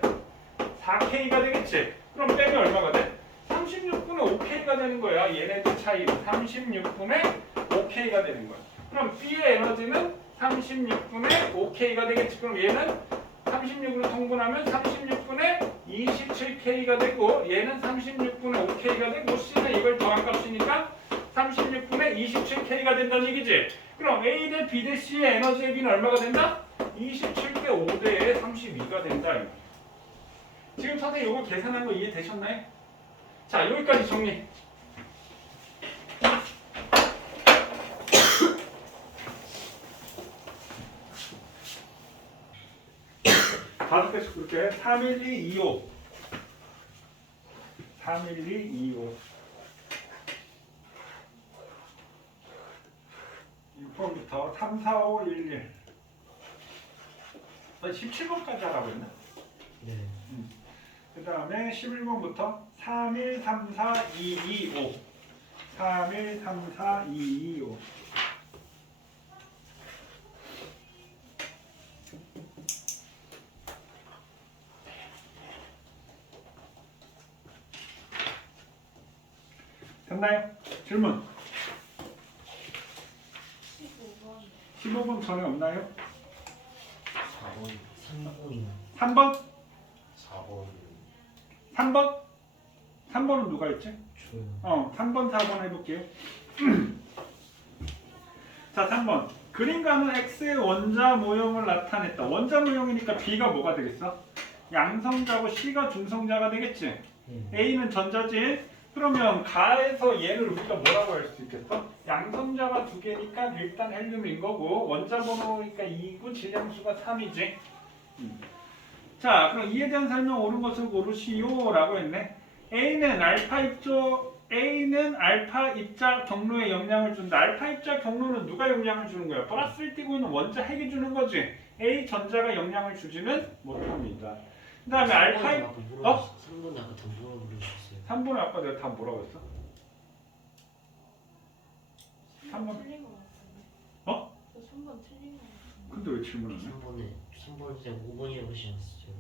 4K가 되겠지. 그럼 빼면 얼마가 돼? 36분의 5K가 되는 거야. 얘네들 차이로 36분의 5K가 되는 거야. 그럼 B의 에너지는 36분의 5K가 되겠지. 그럼 얘는 36으로 통분하면 36분의 27K가 되고 얘는 36분의 5K가 되고 C는 이걸 더한 값이니까 36분의 27K가 된다는 얘기지. 그럼 A 대 B 대 C의 에너지의 비는 얼마가 된다? 27대 5대에 32가 된다. 지금 선생님 이거 계산한 거 이해되셨나요? 자, 여기까지 정리. 다섯 개씩 볼게. 31225 31225 6번부터 34511 17번까지 하라고 했나? 네. 그 다음에 11번부터 3134225 3134225 됐나요? 질문 15번 전에 없나요? 4번, 3번이나 3번? 4번 3번? 3번은 누가 있지? 줘요. 3번, 4번 해볼게요. 자, 3번. 그림과는 X의 원자 모형을 나타냈다. 원자 모형이니까 B가 뭐가 되겠어? 양성자고 C가 중성자가 되겠지? 네. A는 전자지? 그러면 가에서 얘를 우리가 뭐라고 할 수 있겠어? 양성자가 두 개니까 일단 헬륨인 거고 원자 번호니까 2고 질량수가 3이지. 자, 그럼 이에 대한 설명 옳은 것을 고르시오 라고 했네. A는 알파 입자 경로에 영향을 준다. 알파 입자 경로는 누가 영향을 주는 거야? 플러스를 띄고 있는 원자 핵이 주는 거지. A 전자가 영향을 주지는 못합니다. 그 다음에 알파 입... 3번은 아까 다 물어보셨어요. 3번에 아까 내가 다 뭐라고 했어? 3번 틀린 거 같은데. 어? 저 3번 틀린 거 같은데. 근데 왜 질문을 해? 3번 이제 5번이라고 하셨어요.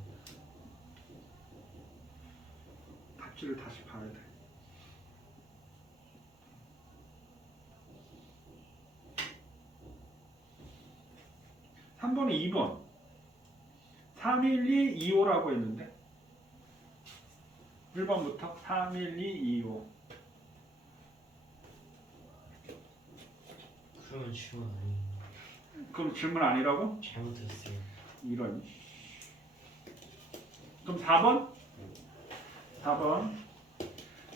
답지를 다시 봐야 돼. 3번이 2번 31225라고 했는데 1번부터 31225 그건 질문 아니에요. 그럼 질문 아니라고? 잘못 들었어요. 이런. 그럼 4번? 4번.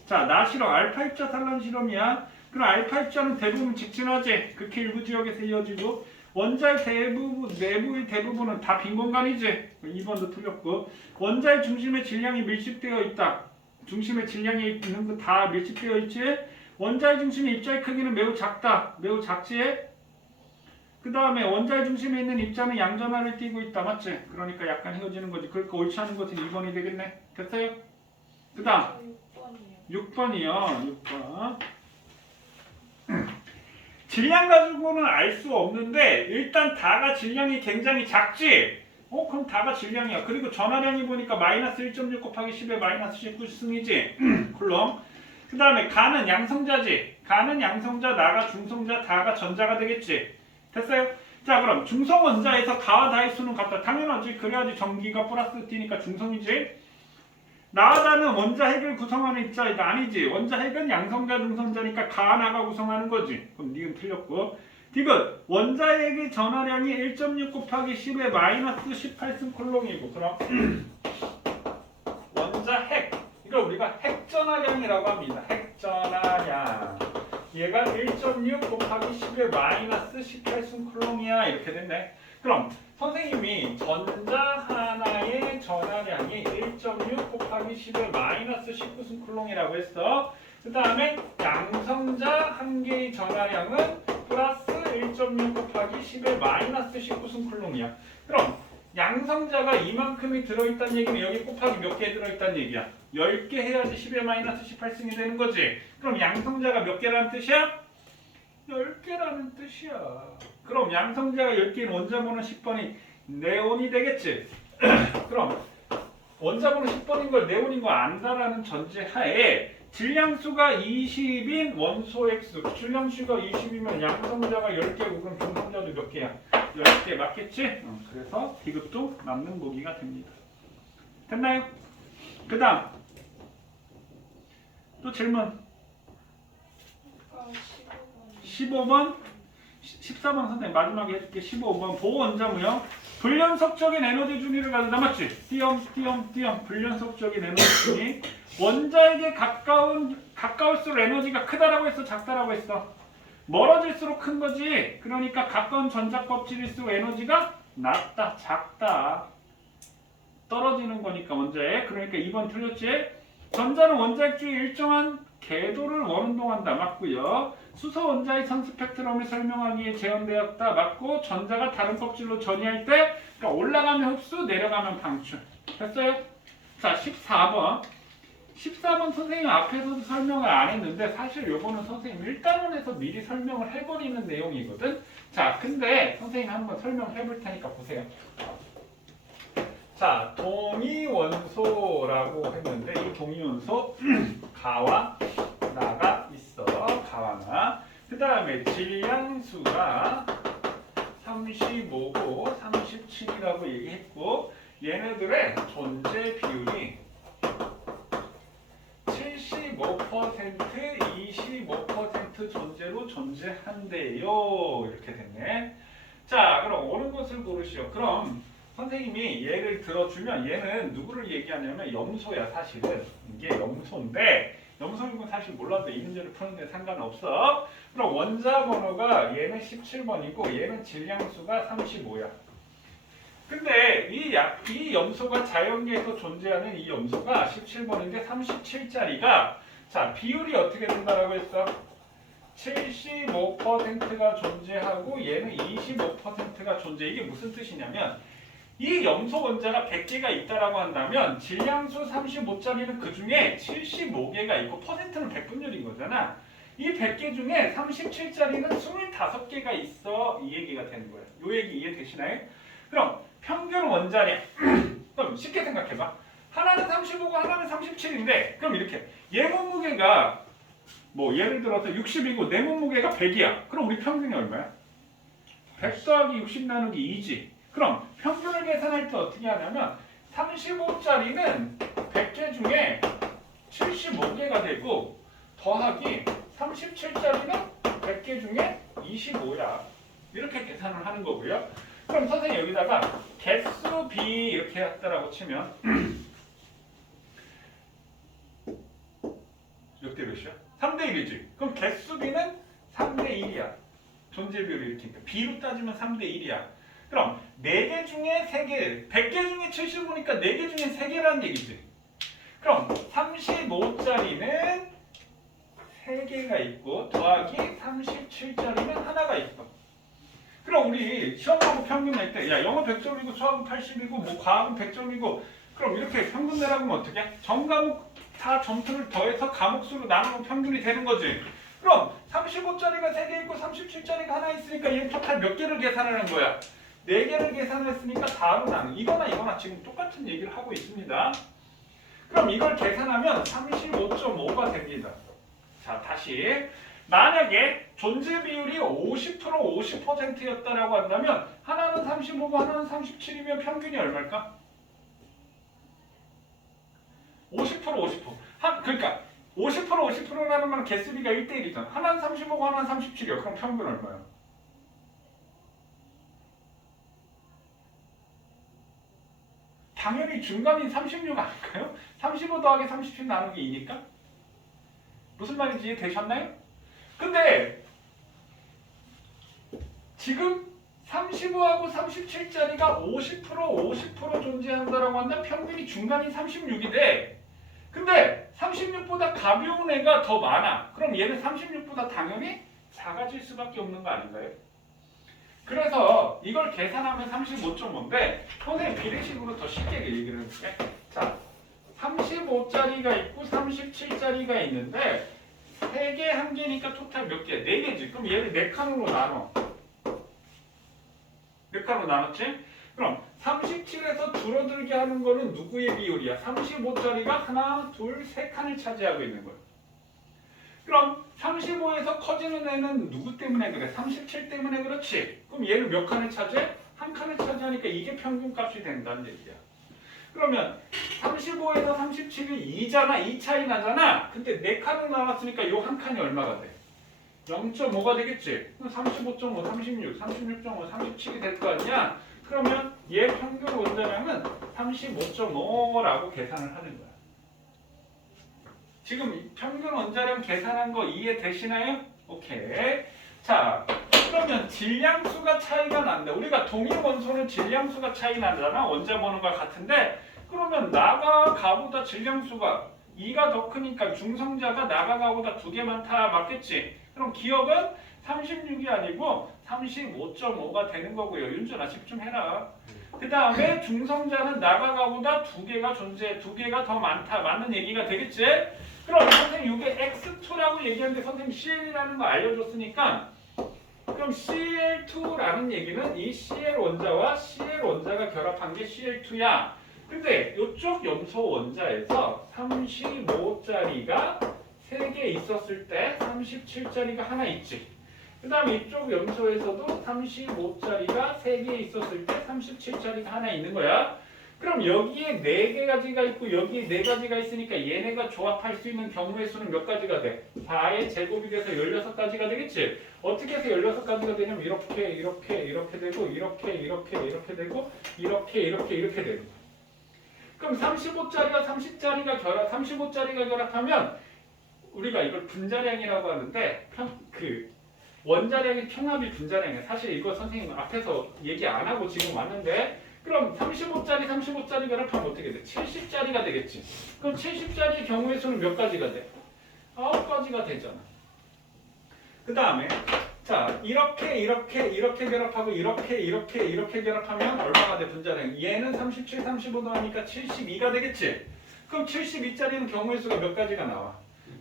자, 나 실험 알파 입자 산란 실험이야. 그럼 알파 입자는 대부분 직진하지. 극히 일부 지역에서 이어지고 원자의 대부분 내부의 대부분은 다 빈 공간이지. 2번도 틀렸고 원자의 중심에 질량이 밀집되어 있다. 중심에 질량이 있는 거 다 밀집되어 있지. 원자의 중심의 입자의 크기는 매우 작다. 매우 작지. 그 다음에 원자의 중심에 있는 입자는 양전하를 띠고 있다. 맞지? 그러니까 약간 헤어지는 거지. 그러니까 옳지 않은 것은 2번이 되겠네. 됐어요? 그 다음 6번이요. 6번이요. 6번. 질량 가지고는 알 수 없는데 일단 다가 질량이 굉장히 작지? 그럼 다가 질량이야. 그리고 전하량이 보니까 마이너스 1.6 곱하기 10의 마이너스 19승이지. 쿨럼. 그 다음에 가는 양성자지. 가는 양성자, 나가 중성자, 다가 전자가 되겠지. 됐어요? 자, 그럼 중성 원자에서 가와 다의 수는 같다. 당연하지. 그래야지 전기가 플러스 T니까 중성이지. 나다는 원자 핵을 구성하는 입자이다. 아니지. 원자 핵은 양성자, 중성자니까 가와 나가 구성하는 거지. 그럼 니은 틀렸고. 디귿 원자 핵의 전하량이 1.6 곱하기 10의 마이너스 18승 콜롱이고. 그럼 원자 핵. 이걸 우리가 핵전하량이라고 합니다. 핵전하량. 얘가 1.6 곱하기 10의 마이너스 18승 콜롱이야. 이렇게 됐네. 그럼 선생님이 전자 하나의 전하량이 1.6 곱하기 10의 마이너스 19승 쿨롱이라고 했어. 그 다음에 양성자 한 개의 전하량은 플러스 1.6 곱하기 10의 마이너스 19승 쿨롱이야. 그럼 양성자가 이만큼이 들어있다는 얘기는 여기 곱하기 몇 개 들어있다는 얘기야? 10개 해야지 10의 마이너스 18승이 되는 거지. 그럼 양성자가 몇 개라는 뜻이야? 10개라는 뜻이야. 그럼 양성자가 10개인 원자번호 10번이 네온이 되겠지. 그럼 원자번호 10번인 걸 네온인 거 안다라는 전제하에 질량수가 20인 원소 X, 질량수가 20이면 양성자가 10개고 그럼 중성자도 몇 개야? 10개 맞겠지? 그래서 디귿도 맞는 보기가 됩니다. 됐나요? 그 다음 또 질문 15번 14번 선생님 마지막에 해줄게. 15번 보원자무형 불연속적인 에너지 준위를 가진다. 맞지? 띄엄 불연속적인 에너지 준위. 원자에게 가까울수록 에너지가 크다라고 했어, 작다라고 했어? 멀어질수록 큰 거지. 그러니까 가까운 전자 껍질일수록 에너지가 낮다, 작다. 떨어지는 거니까 원자에. 그러니까 2번 틀렸지? 전자는 원자핵주의 일정한 궤도를 원운동한다. 맞고요. 수소 원자의 선 스펙트럼을 설명하기 위해 재현되었다. 맞고 전자가 다른 껍질로 전이할 때 그러니까 올라가면 흡수, 내려가면 방출. 됐어요? 자, 14번. 14번 선생님 앞에서도 설명을 안 했는데 사실 요거는 선생님 1단원에서 미리 설명을 해버리는 내용이거든. 자, 근데 선생님 한번 설명해 볼 테니까 보세요. 자, 동위원소라고 했는데 이 동위원소 가와 나가 있어. 가와 나. 그 다음에 질량수가 35고 37이라고 얘기했고 얘네들의 존재 비율이 75%, 25% 존재로 존재한대요. 이렇게 됐네. 자, 그럼 어느 것을 고르시오? 그럼 선생님이 예를 들어주면 얘는 누구를 얘기하냐면 염소야. 사실은 이게 염소인데 염소인 건 사실 몰라도 이 문제를 푸는데 상관없어. 그럼 원자 번호가 얘는 17번이고 얘는 질량수가 35야. 근데 이 염소가 자연계에서 존재하는 이 염소가 17번인데 37짜리가 자 비율이 어떻게 된다라고 했어? 75%가 존재하고 얘는 25%가 존재. 이게 무슨 뜻이냐면 이 염소 원자가 100개가 있다라고 한다면 질량수 35짜리는 그 중에 75개가 있고 퍼센트는 백분율인 거잖아. 이 100개 중에 37짜리는 25개가 있어. 이 얘기가 되는 거예요. 이 얘기 이해되시나요? 그럼 평균 원자량 그럼 쉽게 생각해봐. 하나는 35고 하나는 37인데 그럼 이렇게 얘 몸무게가 뭐 예를 들어서 60이고 내 몸무게가 100이야. 그럼 우리 평균이 얼마야? 100 더하기 60 나누기 2지. 그럼 평균을 계산할 때 어떻게 하냐면 35짜리는 100개 중에 75개가 되고 더하기 37짜리는 100개 중에 25야. 이렇게 계산을 하는 거고요. 그럼 선생님 여기다가 개수 B 이렇게 했다라고 치면 몇 대 몇이야? 3대 1이지. 그럼 개수 B는 3대 1이야. 존재 비율이 이렇게 있다. B로 따지면 3대 1이야. 그럼 4개 중에 3개, 100개 중에 75니까 4개 중에 3개라는 얘기지. 그럼 35짜리는 3개가 있고 더하기 37짜리는 하나가 있어. 그럼 우리 시험하고 평균 낼 때 야 영어 100점이고 수학은 80이고 뭐 과학은 100점이고 그럼 이렇게 평균 내라고 하면 어떻게? 전 과목 다 점수를 더해서 과목 수로 나누면 평균이 되는 거지. 그럼 35짜리가 3개 있고 37짜리가 하나 있으니까 얘 토탈 몇 개를 계산하는 거야? 4개를 계산했으니까 4로 나누. 이거나 지금 똑같은 얘기를 하고 있습니다. 그럼 이걸 계산하면 35.5가 됩니다. 자, 다시 만약에 존재 비율이 50% 50%였다라고 한다면 하나는 35고 하나는 37이면 평균이 얼마일까? 50% 50%. 그러니까 50% 50%라는 건 개수비가 1대1이잖아. 하나는 35고 하나는 37이야. 그럼 평균 얼마야? 당연히 중간인 36 아닐까요? 35 더하기 37 나누기 2니까? 무슨 말인지 이해되셨나요? 근데 지금 35하고 37짜리가 50% 존재한다라고 한다 평균이 중간인 36이대. 근데 36보다 가벼운 애가 더 많아. 그럼 얘는 36보다 당연히 작아질 수밖에 없는 거 아닌가요? 그래서 이걸 계산하면 35.5인데 선생님 비례식으로 더 쉽게 얘기를 해볼게. 자, 35짜리가 있고 37짜리가 있는데 3개, 1개니까 토탈 몇 개? 4개지. 그럼 얘를 4칸으로 나눠. 4칸으로 나눴지? 그럼 37에서 줄어들게 하는 거는 누구의 비율이야? 35짜리가 하나, 둘, 3칸을 차지하고 있는 거야. 그럼 35에서 커지는 애는 누구 때문에 그래? 37 때문에 그렇지? 그럼 얘는 몇 칸을 차지해? 한 칸을 차지하니까 이게 평균값이 된다는 얘기야. 그러면 35에서 37이 2잖아. 2 차이 나잖아. 근데 4칸을 나왔으니까 요 한 칸이 얼마가 돼? 0.5가 되겠지? 그럼 35.5, 36, 36.5, 37이 될 거 아니야? 그러면 얘 평균 원자량은 35.5라고 계산을 하는 거야. 지금 평균 원자량 계산한 거 이해되시나요? 오케이. 자, 그러면 질량수가 차이가 난다. 우리가 동일 원소는 질량수가 차이 나잖아. 원자 번호가 같은데 그러면 나가 가보다 질량수가 2가 더 크니까 중성자가 나가 가보다 2개 많다. 맞겠지? 그럼 기억은 36이 아니고 35.5가 되는 거고요. 윤준아 집중해라. 그 다음에 중성자는 나가 가보다 2개가 존재해. 2개가 더 많다. 맞는 얘기가 되겠지? 그럼 선생님 이게 X2라고 얘기하는데 선생님 CL이라는 거 알려줬으니까 그럼 CL2라는 얘기는 이 CL 원자와 CL 원자가 결합한 게 CL2야. 근데 이쪽 염소 원자에서 35짜리가 3개 있었을 때 37짜리가 하나 있지. 그 다음에 이쪽 염소에서도 35짜리가 3개 있었을 때 37짜리가 하나 있는 거야. 그럼 여기에 4가지가 있고 여기에 4가지가 있으니까 얘네가 조합할 수 있는 경우의 수는 몇 가지가 돼? 4의 제곱이 돼서 16가지가 되겠지? 어떻게 해서 16가지가 되냐면 이렇게 되고 이렇게 되고 이렇게 되고 그럼 35짜리와 35짜리가 결합하면 우리가 이걸 분자량이라고 하는데 원자량의 평합이 분자량이야. 사실 이거 선생님 앞에서 얘기 안 하고 지금 왔는데 그럼 35짜리 결합하면 어떻게 돼? 70짜리가 되겠지. 그럼 70짜리의 경우의 수는 몇 가지가 돼? 9가지가 되잖아. 그 다음에 자 이렇게 결합하고 이렇게 결합하면 얼마가 돼? 분자량. 얘는 37, 35 더하니까 72가 되겠지. 그럼 72짜리는 경우의 수가 몇 가지가 나와?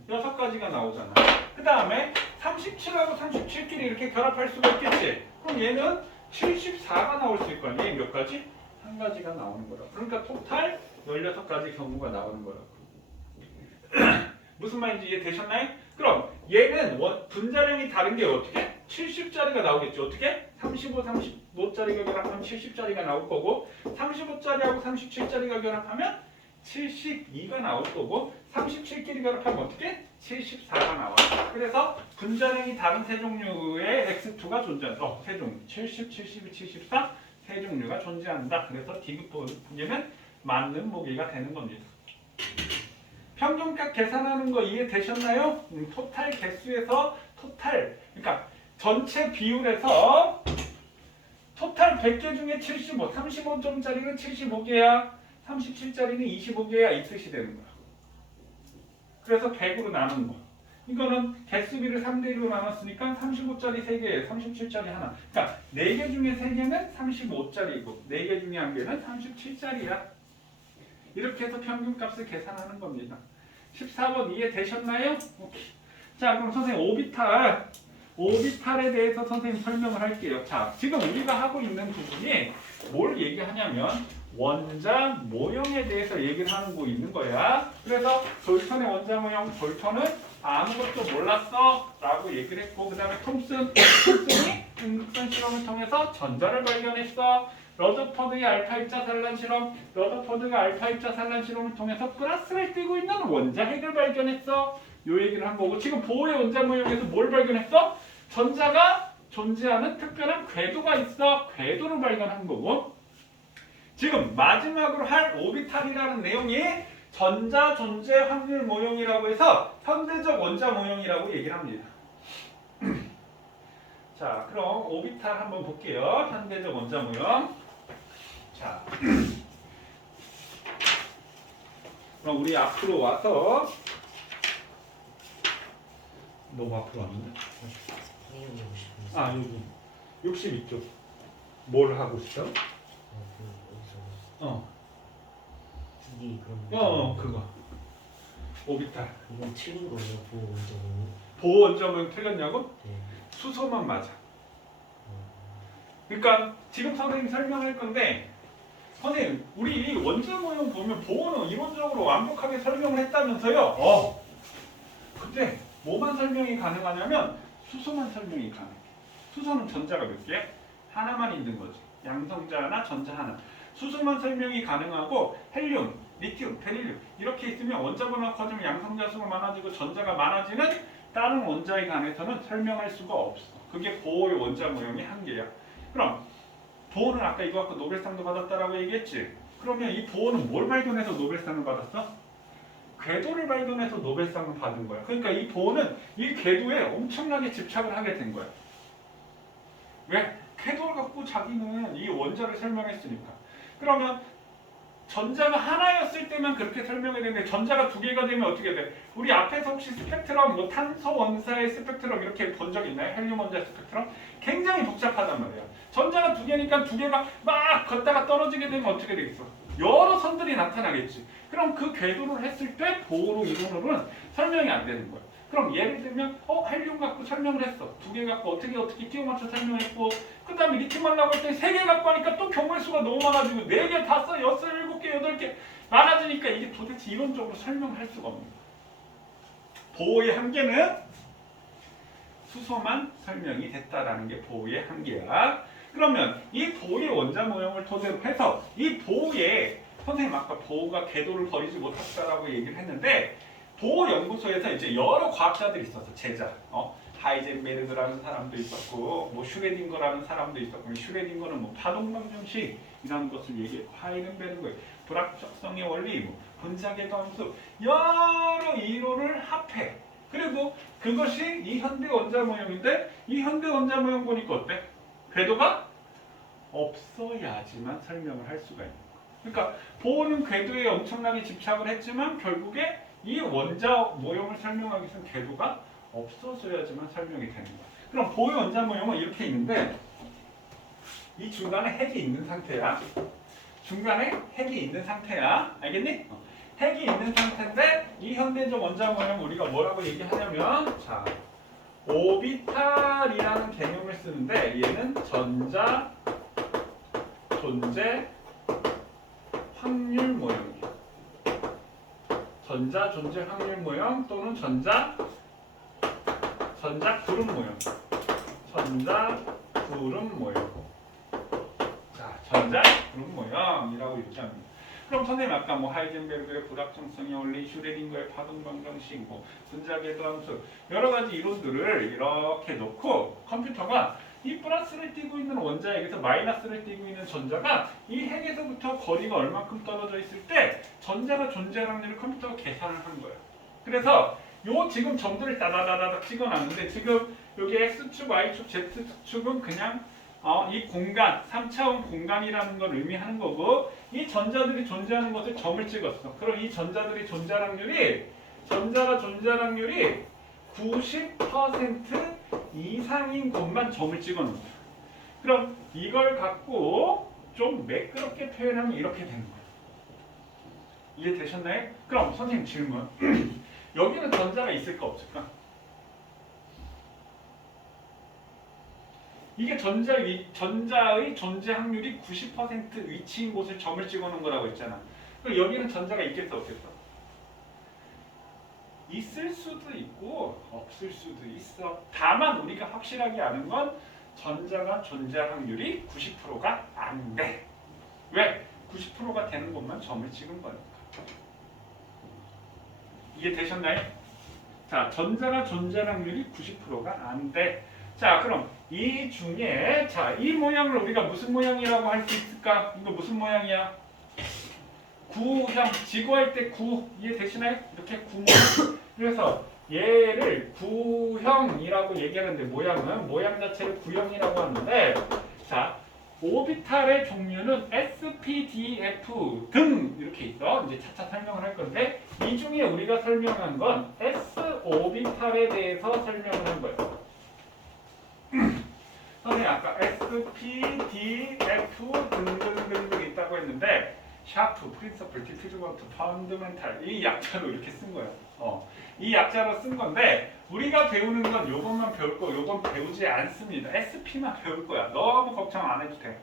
6가지가 나오잖아. 그 다음에 37하고 37끼리 이렇게 결합할 수가 있겠지. 그럼 얘는 74가 나올 수 있고 얘 몇 가지? 한 가지가 나오는 거라고. 그러니까 토탈 16가지 경우가 나오는 거라고. 무슨 말인지 이해되셨나요? 그럼 얘는 분자량이 다른 게 어떻게? 70짜리가 나오겠지. 어떻게? 35짜리가 결합하면 70짜리가 나올 거고 35짜리하고 37짜리가 결합하면 72가 나올 거고 37끼리 결합하면 어떻게? 74가 나와요. 그래서 분자량이 다른 세 종류의 X2가 존재한다. 세 종류. 70, 72, 74 세 종류가 존재한다. 그래서 D급 보기는 맞는 보기가 되는 겁니다. 평균값 계산하는 거 이해되셨나요? 토탈 개수에서 토탈, 그러니까 전체 비율에서 토탈 100개 중에 75, 35점짜리는 75개야, 37짜리는 25개야 이 뜻이 되는 거야. 그래서 100으로 나눈 거. 이거는 개수비를 3대1로 나눴으니까 35짜리 3개, 37짜리 하나. 그러니까 4개 중에 3개는 35짜리고 4개 중에 1개는 37짜리야. 이렇게 해서 평균값을 계산하는 겁니다. 14번 이해되셨나요? 오케이. 자, 그럼 선생님 오비탈에 대해서 선생님 설명을 할게요. 자, 지금 우리가 하고 있는 부분이 뭘 얘기하냐면 원자 모형에 대해서 얘기를 하는 거 있는 거야. 그래서 돌턴의 원자 모형, 돌턴은 아무것도 몰랐어 라고 얘기를 했고, 그 다음에 톰슨이 응극선 실험을 통해서 전자를 발견했어. 러더퍼드의 알파 입자 산란 실험, 러더퍼드가 알파 입자 산란 실험을 통해서 플러스를 띄고 있는 원자 핵을 발견했어. 요 얘기를 한 거고, 지금 보호의 원자 모형에서 뭘 발견했어? 전자가 존재하는 특별한 궤도가 있어. 궤도를 발견한 거고, 지금 마지막으로 할 오비탈이라는 내용이 전자 존재 확률 모형이라고 해서 현대적 원자 모형이라고 얘기를 합니다. 자, 그럼 오비탈 한번 볼게요. 현대적 원자 모형. 자, 그럼 우리 앞으로 와서, 너무 앞으로 왔는데? 확인해보고 싶어서. 아, 여기 62쪽. 뭘 하고 싶어? 여기서 어, 2D 그런 그거. 오비탈. 이건 틀린 거예요, 보호 원자는. 보호 원자 모형 틀렸냐고? 네. 수소만 맞아. 그러니까 지금 선생님 설명할 건데, 선생님 우리 이 원자 모형 보면 보호는 이론적으로 완벽하게 설명을 했다면서요? 근데 뭐만 설명이 가능하냐면 수소만 설명이 가능해. 수소는 전자가 몇 개? 하나만 있는 거지. 양성자 하나, 전자 하나. 수소만 설명이 가능하고 헬륨, 리튬, 베릴륨 이렇게 있으면 원자 번호가 커지면 양성자 수가 많아지고 전자가 많아지는 다른 원자에 관해서는 설명할 수가 없어. 그게 보호의 원자 모형의 한계야. 그럼 보호는 아까 이거 갖고 노벨상도 받았다라고 얘기했지. 그러면 이 보호는 뭘 발견해서 노벨상을 받았어? 궤도를 발견해서 노벨상을 받은 거야. 그러니까 이 보호는 이 궤도에 엄청나게 집착을 하게 된 거야. 왜? 궤도를 갖고 자기는 이 원자를 설명했으니까. 그러면 전자가 하나였을 때만 그렇게 설명이 되는데 전자가 두 개가 되면 어떻게 돼? 우리 앞에서 혹시 스펙트럼, 뭐 탄소 원사의 스펙트럼 이렇게 본 적 있나요? 헬륨 원자의 스펙트럼? 굉장히 복잡하단 말이야. 전자가 두 개니까 두 개가 막 걷다가 떨어지게 되면 어떻게 되겠어? 여러 선들이 나타나겠지. 그럼 그 궤도를 했을 때 보호로 이론으로는 설명이 안 되는 거야. 그럼 예를 들면 헬륨 갖고 설명을 했어. 두 개 갖고 어떻게 끼워 맞춰 설명했고, 그 다음에 리튬 하려고 할 때 세 개 갖고 하니까 또 경우의 수가 너무 많아지고 4개, 5, 6, 7개, 8개 많아지니까 이게 도대체 이론적으로 설명할 수가 없는 거야. 보호의 한계는 수소만 설명이 됐다라는 게 보호의 한계야. 그러면 이 보호의 원자 모형을 토대로 해서 이 보호의, 선생님 아까 보호가 궤도를 버리지 못했다라고 얘기를 했는데, 보호 연구소에서 이제 여러 과학자들이 있었어. 제자, 하이젠베르그라는 사람도 있었고, 뭐 슈레딩거라는 사람도 있었고, 슈레딩거는 뭐 파동방정식이라는 것을 얘기했고, 하이젠베르그 불확정성의 원리, 뭐 분자계 함수, 여러 이론을 합해. 그리고 그것이 이 현대 원자 모형인데, 이 현대 원자 모형 보니까 어때? 궤도가 없어야지만 설명을 할 수가 있는 거야. 그러니까 보호는 궤도에 엄청나게 집착을 했지만 결국에 이 원자 모형을 설명하기 위해서는 궤도가 없어져야지만 설명이 되는 거야. 그럼 보호의 원자 모형은 이렇게 있는데, 이 중간에 핵이 있는 상태야. 중간에 핵이 있는 상태야. 알겠니? 핵이 있는 상태인데 이 현대적 원자 모형 우리가 뭐라고 얘기하냐면, 자, 오비탈이라는 개념을 쓰는데 얘는 전자 존재 확률 모형이야. 전자 존재 확률 모형 또는 전자 구름 모형. 전자 구름 모형. 자, 전자 구름 모형이라고 얘기합니다. 그럼 선생님 아까 뭐 하이젠베르그의 불확정성의 원리, 슈레딩거의 파동 방정식, 뭐 분자궤도함수 여러 가지 이론들을 이렇게 놓고 컴퓨터가 이 플러스를 띄고 있는 원자에게서 마이너스를 띄고 있는 전자가 이 핵에서부터 거리가 얼마큼 떨어져 있을 때 전자가 존재할 확률을 컴퓨터가 계산을 한 거예요. 그래서 요 지금 점들을 따다다다닥 찍어놨는데 지금 여기 X축, Y축, Z축은 그냥 이 공간, 3차원 공간이라는 걸 의미하는 거고 이 전자들이 존재하는 것을 점을 찍었어. 그럼 이 전자들이 존재할 확률이 전자가 존재할 확률이 90% 이상인 것만 점을 찍어놓은 거야. 그럼 이걸 갖고 좀 매끄럽게 표현하면 이렇게 되는 거야. 이해되셨나요? 그럼 선생님 질문. 여기는 전자가 있을까 없을까? 이게 전자의 존재 확률이 90% 위치인 곳을 점을 찍어놓은 거라고 했잖아. 그럼 여기는 전자가 있겠어 없겠어? 있을 수도 있고 없을 수도 있어. 다만 우리가 확실하게 아는 건 전자가 존재할 확률이 90%가 안 돼. 왜? 90%가 되는 것만 점을 찍은 거니까. 이해되셨나요? 자, 전자가 존재할 확률이 90%가 안 돼. 자, 그럼 이 중에 자, 이 모양을 우리가 무슨 모양이라고 할 수 있을까? 이거 무슨 모양이야? 구형, 지구할 때 구 이해되시나요? 이렇게 구 모양. 그래서 얘를 구형이라고 얘기하는데 모양 자체를 구형이라고 하는데 자, 오비탈의 종류는 SPDF 등 이렇게 있어. 이제 차차 설명을 할 건데 이 중에 우리가 설명한 건 S 오비탈에 대해서 설명을 한 거예요. 선생님 아까 SPDF 등등등등 있다고 했는데 샤프, 프린서플, 디퓨즈먼트, 펀더멘탈 이 약자로 이렇게 쓴 거예요. 이 약자로 쓴 건데 우리가 배우는 건 요것만 배울 거, 요건 배우지 않습니다. SP만 배울 거야. 너무 걱정 안 해도 돼.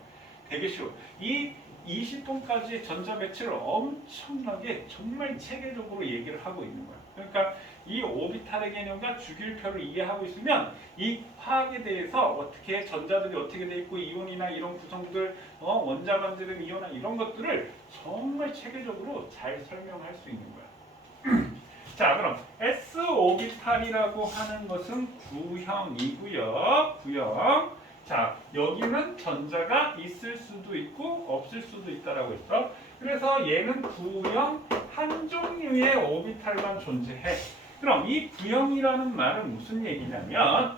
되게 쉬워. 이 20분까지 전자 배치를 엄청나게 정말 체계적으로 얘기를 하고 있는 거야. 그러니까 이 오비탈의 개념과 주기율표를 이해하고 있으면 이 화학에 대해서 어떻게 전자들이 어떻게 돼 있고 이온이나 이런 구성들, 원자 만드는 이온이나 이런 것들을 정말 체계적으로 잘 설명할 수 있는 거야. 자, 그럼 S 오비탈이라고 하는 것은 구형이고요. 구형. 자, 여기는 전자가 있을 수도 있고 없을 수도 있다라고 했어. 그래서 얘는 구형 한 종류의 오비탈만 존재해. 그럼 이 구형이라는 말은 무슨 얘기냐면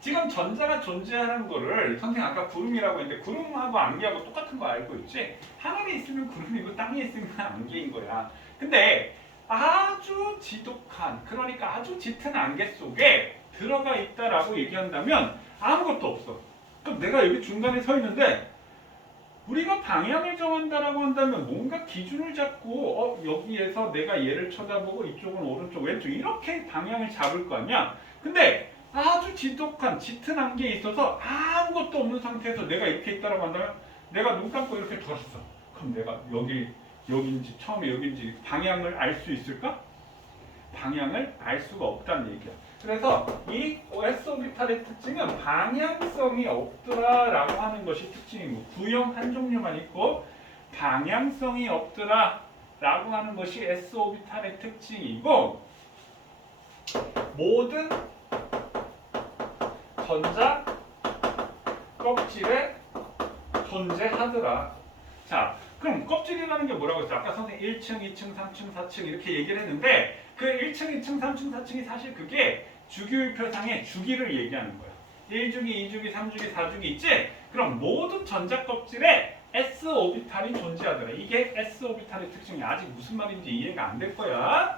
지금 전자가 존재하는 거를 선생님 아까 구름이라고 했는데 구름하고 안개하고 똑같은 거 알고 있지? 하늘에 있으면 구름이고 땅에 있으면 안개인 거야. 근데 아주 지독한, 그러니까 아주 짙은 안개 속에 들어가 있다라고 얘기한다면 아무것도 없어. 그럼 내가 여기 중간에 서 있는데 우리가 방향을 정한다라고 한다면 뭔가 기준을 잡고 여기에서 내가 얘를 쳐다보고 이쪽은 오른쪽 왼쪽 이렇게 방향을 잡을 거 아니야. 근데 아주 지독한 짙은 안개에 있어서 아무것도 없는 상태에서 내가 이렇게 있다라고 한다면 내가 눈 감고 이렇게 돌았어. 그럼 내가 여기인지 처음에 여기인지 방향을 알 수 있을까? 방향을 알 수가 없다는 얘기야. 그래서 이 S 오비탈의 특징은 방향성이 없더라라고 하는 것이 특징이고 구형 한 종류만 있고 방향성이 없더라라고 하는 것이 S 오비탈의 특징이고 모든 전자 껍질에 존재하더라. 자, 그럼 껍질이라는 게 뭐라고 했어? 아까 선생님 1층, 2층, 3층, 4층 이렇게 얘기를 했는데 그 1층, 2층, 3층, 4층이 사실 그게 주기율표상의 주기를 얘기하는 거야. 1주기, 2주기, 3주기, 4주기 있지? 그럼 모든 전자 껍질에 S 오비탈이 존재하더라. 이게 S 오비탈의 특징이야. 아직 무슨 말인지 이해가 안 될 거야.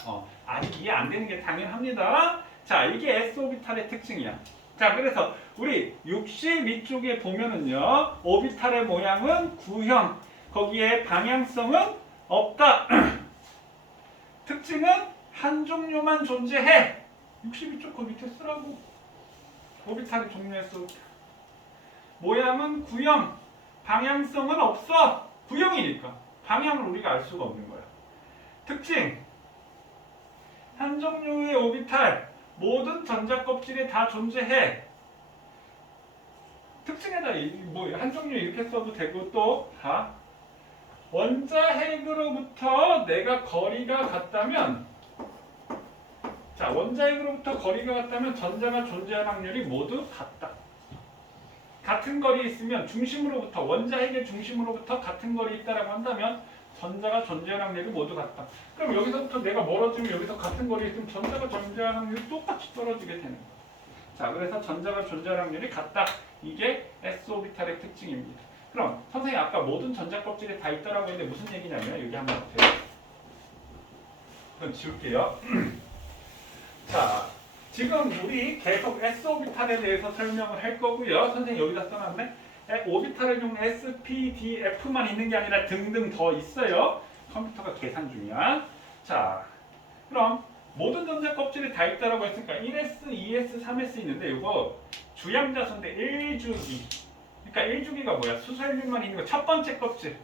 아직 이해 안 되는 게 당연합니다. 자, 이게 S 오비탈의 특징이야. 자, 그래서 우리 62쪽에 보면은요. 오비탈의 모양은 구형. 거기에 방향성은 없다. 특징은 한 종류만 존재해. 62쪽 그 밑에 쓰라고. 오비탈의 종류에서 모양은 구형. 방향성은 없어. 구형이니까. 방향을 우리가 알 수가 없는 거야. 특징. 한 종류의 오비탈. 모든 전자 껍질에 다 존재해. 특징에다 한 종류 이렇게 써도 되고 또 다 원자핵으로부터 내가 거리가 같다면, 자, 원자핵으로부터 거리가 같다면 전자가 존재할 확률이 모두 같다. 같은 거리에 있으면 중심으로부터, 원자핵의 중심으로부터 같은 거리에 있다라고 한다면 전자가 존재할 확률이 모두 같다. 그럼 여기서부터 내가 멀어지면 여기서 같은 거리에 있으면 전자가 존재할 확률이 똑같이 떨어지게 되는 거야. 자, 그래서 전자가 존재할 확률이 같다. 이게 s오비탈의 특징입니다. 그럼 선생님 아까 모든 전자 껍질에 다 있다라고 했는데 무슨 얘기냐면 여기 한번 보세요. 그럼 지울게요. 자, 지금 우리 계속 s오비탈에 대해서 설명을 할 거고요. 선생님 여기다 써놨네. 오비탈은 s, p, d, f만 있는 게 아니라 등등 더 있어요. 컴퓨터가 계산 중이야. 자, 그럼 모든 전자 껍질이 다 있다라고 했으니까 1s, 2s, 3s 있는데 이거 주양자수인데 1주기. 그러니까 1주기가 뭐야? 수소연료만 있는 거 첫 번째 껍질.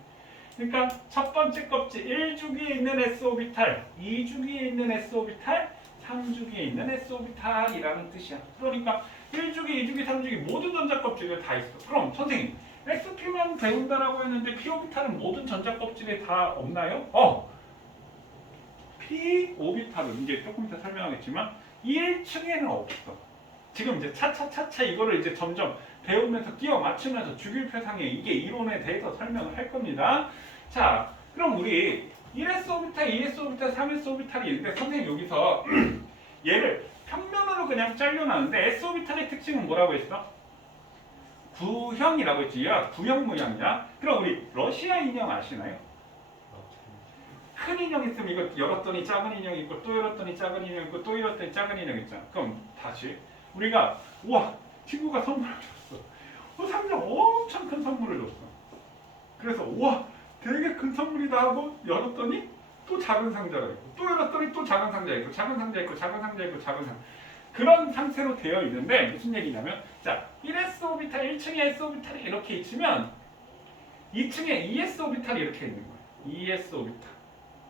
그러니까 첫 번째 껍질 1주기에 있는 s오비탈, 2주기에 있는 s오비탈, 3주기에 있는 s오비탈이라는 뜻이야. 그러니까 1주기, 2주기, 3주기 모든 전자 껍질에 다 있어. 그럼 선생님 sp만 배운다라고 했는데 p오비탈은 모든 전자 껍질에 다 없나요? p오비탈은 이제 조금 이따 설명하겠지만 1층에는 없어. 지금 이제 차차차차 이거를 이제 점점 배우면서 끼워 맞추면서 주기율표상에 이게 이론에 대해서 설명을 할 겁니다. 자, 그럼 우리 1s 오비탈, 2s 오비탈, 3s 오비탈이 있는데 선생님 여기서 얘를 평면으로 그냥 잘려놨는데 s 오비탈의 특징은 뭐라고 했어? 구형이라고 했지. 야, 구형 모양이야. 그럼 우리 러시아 인형 아시나요? 큰 인형 있으면 이거 열었더니 작은 인형 있고 또 열었더니 작은 인형 있고 또 열었더니 작은 인형 있잖아. 그럼 다시 우리가 우와 친구가 선물을 줬어. 상자 엄청 큰 선물을 줬어. 그래서 우와 되게 큰 선물이다 하고 열었더니 또 작은 상자가 있고 또 열었더니 또 작은 상자 있고 작은 상자 있고 작은 상자 있고 작은 상자 그런 상태로 되어 있는데 무슨 얘기냐면 자 1s 오비탈 1층에 s 오비탈이 이렇게 있으면 2층에 2s 오비탈이 이렇게 있는 거예요. 2s 오비탈.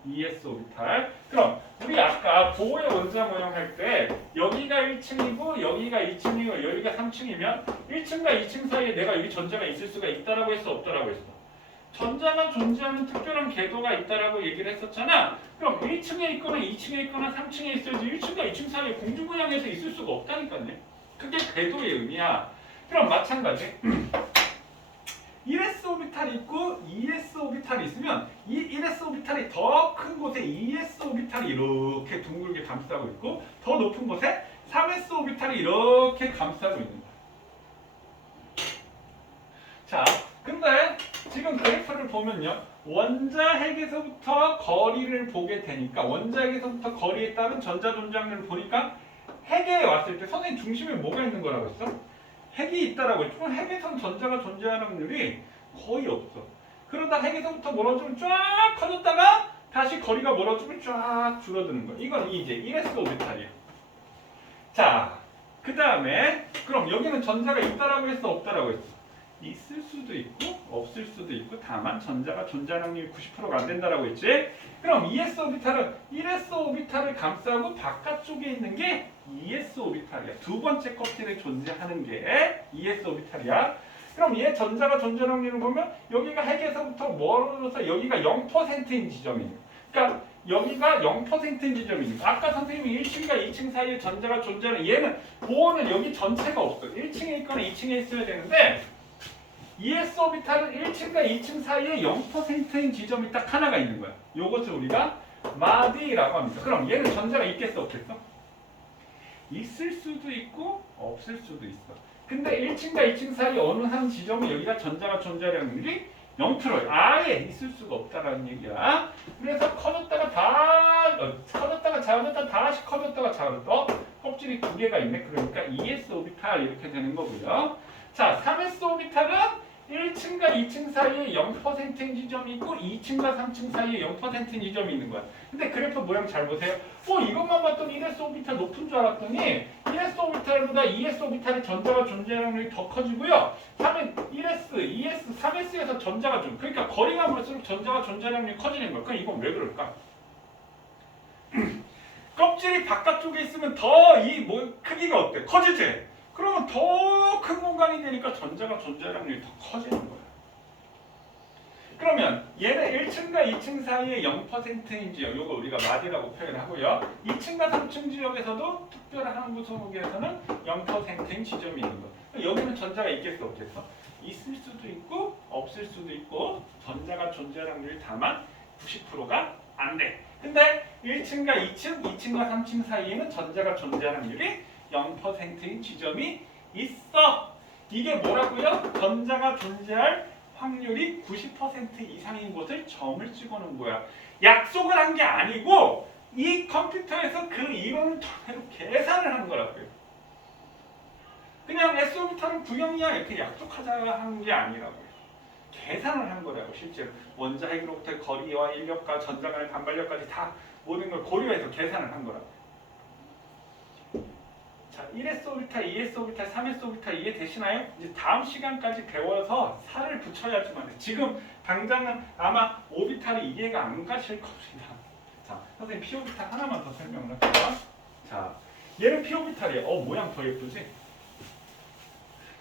2s 오비탈. 그럼 우리 아까 보호의 원자 모형 할 때 여기가 1층이고 여기가 2층이고 여기가 3층이면 1층과 2층 사이에 내가 여기 전자가 있을 수가 있다라고 했어 없다라고 했어? 전자가 존재하는 특별한 궤도가 있다라고 얘기를 했었잖아. 그럼 1층에 있거나 2층에 있거나 3층에 있어야지 1층과 2층 사이에 공중부양에서 있을 수가 없다니까요. 그게 궤도의 의미야. 그럼 마찬가지 1s 오비탈이 있고 2s 오비탈이 있으면 이 1s 오비탈이 더 큰 곳에 2s 오비탈이 이렇게 둥글게 감싸고 있고 더 높은 곳에 3s 오비탈이 이렇게 감싸고 있는 거야. 자, 근데 지금 그래프를 보면요. 원자핵에서부터 거리를 보게 되니까 원자핵에서부터 거리에 따른 전자 존재확률을 보니까 핵에 왔을 때 선생님 중심에 뭐가 있는 거라고 했어? 핵이 있다라고 했죠. 그럼 핵에선 전자가 존재하는 확률이 거의 없어. 그러다 핵에서부터 멀어지면 쫙 커졌다가 다시 거리가 멀어지면 쫙 줄어드는 거야. 이건 이제 1s 오비탈이야. 자, 그 다음에 그럼 여기는 전자가 있다라고 했어 없다라고 했어? 있을 수도 있고 없을 수도 있고 다만 전자가 존재하는 확률이 90%가 안 된다라고 했지. 그럼 2s 오비탈은 1s 오비탈을 감싸고 바깥쪽에 있는 게 2s 오비탈이야. 두 번째 껍질에 존재하는 게 2s 오비탈이야. 그럼 얘 전자가 존재하는 확률을 보면 여기가 핵에서부터 멀어져서 여기가 0%인 지점이에요. 그러니까 여기가 0%인 지점이니까 아까 선생님이 1층과 2층 사이에 전자가 존재하는 얘는 보호는 여기 전체가 없어. 1층에 있거나 2층에 있어야 되는데 2s 오비탈은 1층과 2층 사이에 0%인 지점이 딱 하나가 있는 거야. 요것을 우리가 마디라고 합니다. 그럼 얘는 전자가 있겠어 없겠어? 있을 수도 있고 없을 수도 있어. 근데 1층과 2층 사이 어느 한 지점에 여기가 전자가 존재할 확률이 0%야. 아예 있을 수가 없다라는 얘기야. 그래서 커졌다가 작아졌다 다시 커졌다가 작아졌다. 껍질이 두 개가 있네. 그러니까 2s 오비탈 이렇게 되는 거고요. 자, 3s 오비탈은 1층과 2층 사이에 0%인 지점이 있고 2층과 3층 사이에 0%인 지점이 있는 거야. 근데 그래프 모양 잘 보세요. 이것만 봤더니 1s 오비탈 높은 줄 알았더니 1s 오비탈보다 2s 오비탈의 전자가 존재하는 확률이 더 커지고요. 1s, 2s, 3s에서 전자가 좀 그러니까 거리가 멀수록 전자가 존재하는 확률이 커지는 거야. 그럼 이건 왜 그럴까? 껍질이 바깥쪽에 있으면 더 이 크기가 어때? 커지지? 그러면 더 큰 공간이 되니까 전자가 존재할 확률이 더 커지는 거야. 그러면 얘는 1층과 2층 사이에 0%인 지역, 요거 우리가 마디라고 표현하고요. 2층과 3층 지역에서도 특별한 항구 소목에서는 0%인 지점이 있는 거. 여기는 전자가 있겠어, 없겠어? 있을 수도 있고 없을 수도 있고 전자가 존재할 확률이 다만 90%가 안 돼. 근데 1층과 2층, 2층과 3층 사이에는 전자가 존재할 확률이 0%인 지점이 있어. 이게 뭐라고요? 전자가 존재할 확률이 90% 이상인 곳을 점을 찍어놓은 거야. 약속을 한 게 아니고 이 컴퓨터에서 그 이론을 토대로 계산을 한 거라고요. 그냥 SO부터는 구형이야 이렇게 약속하자 한 게 아니라고요. 계산을 한 거라고. 실제로 원자 핵으로부터 거리와 인력과 전자 간의 반발력까지 다 모든 걸 고려해서 계산을 한 거라고. 자, 1s 오비탈, 2s 오비탈, 3s 오비탈 이해되시나요? 이제 다음 시간까지 배워서 살을 붙여야지만 돼. 지금 당장은 아마 오비탈이 이해가 안 가실 겁니다. 자, 선생님 p 오비탈 하나만 더 설명을 할게요. 자, 얘는 p 오비탈이에요. 모양 더 예쁘지?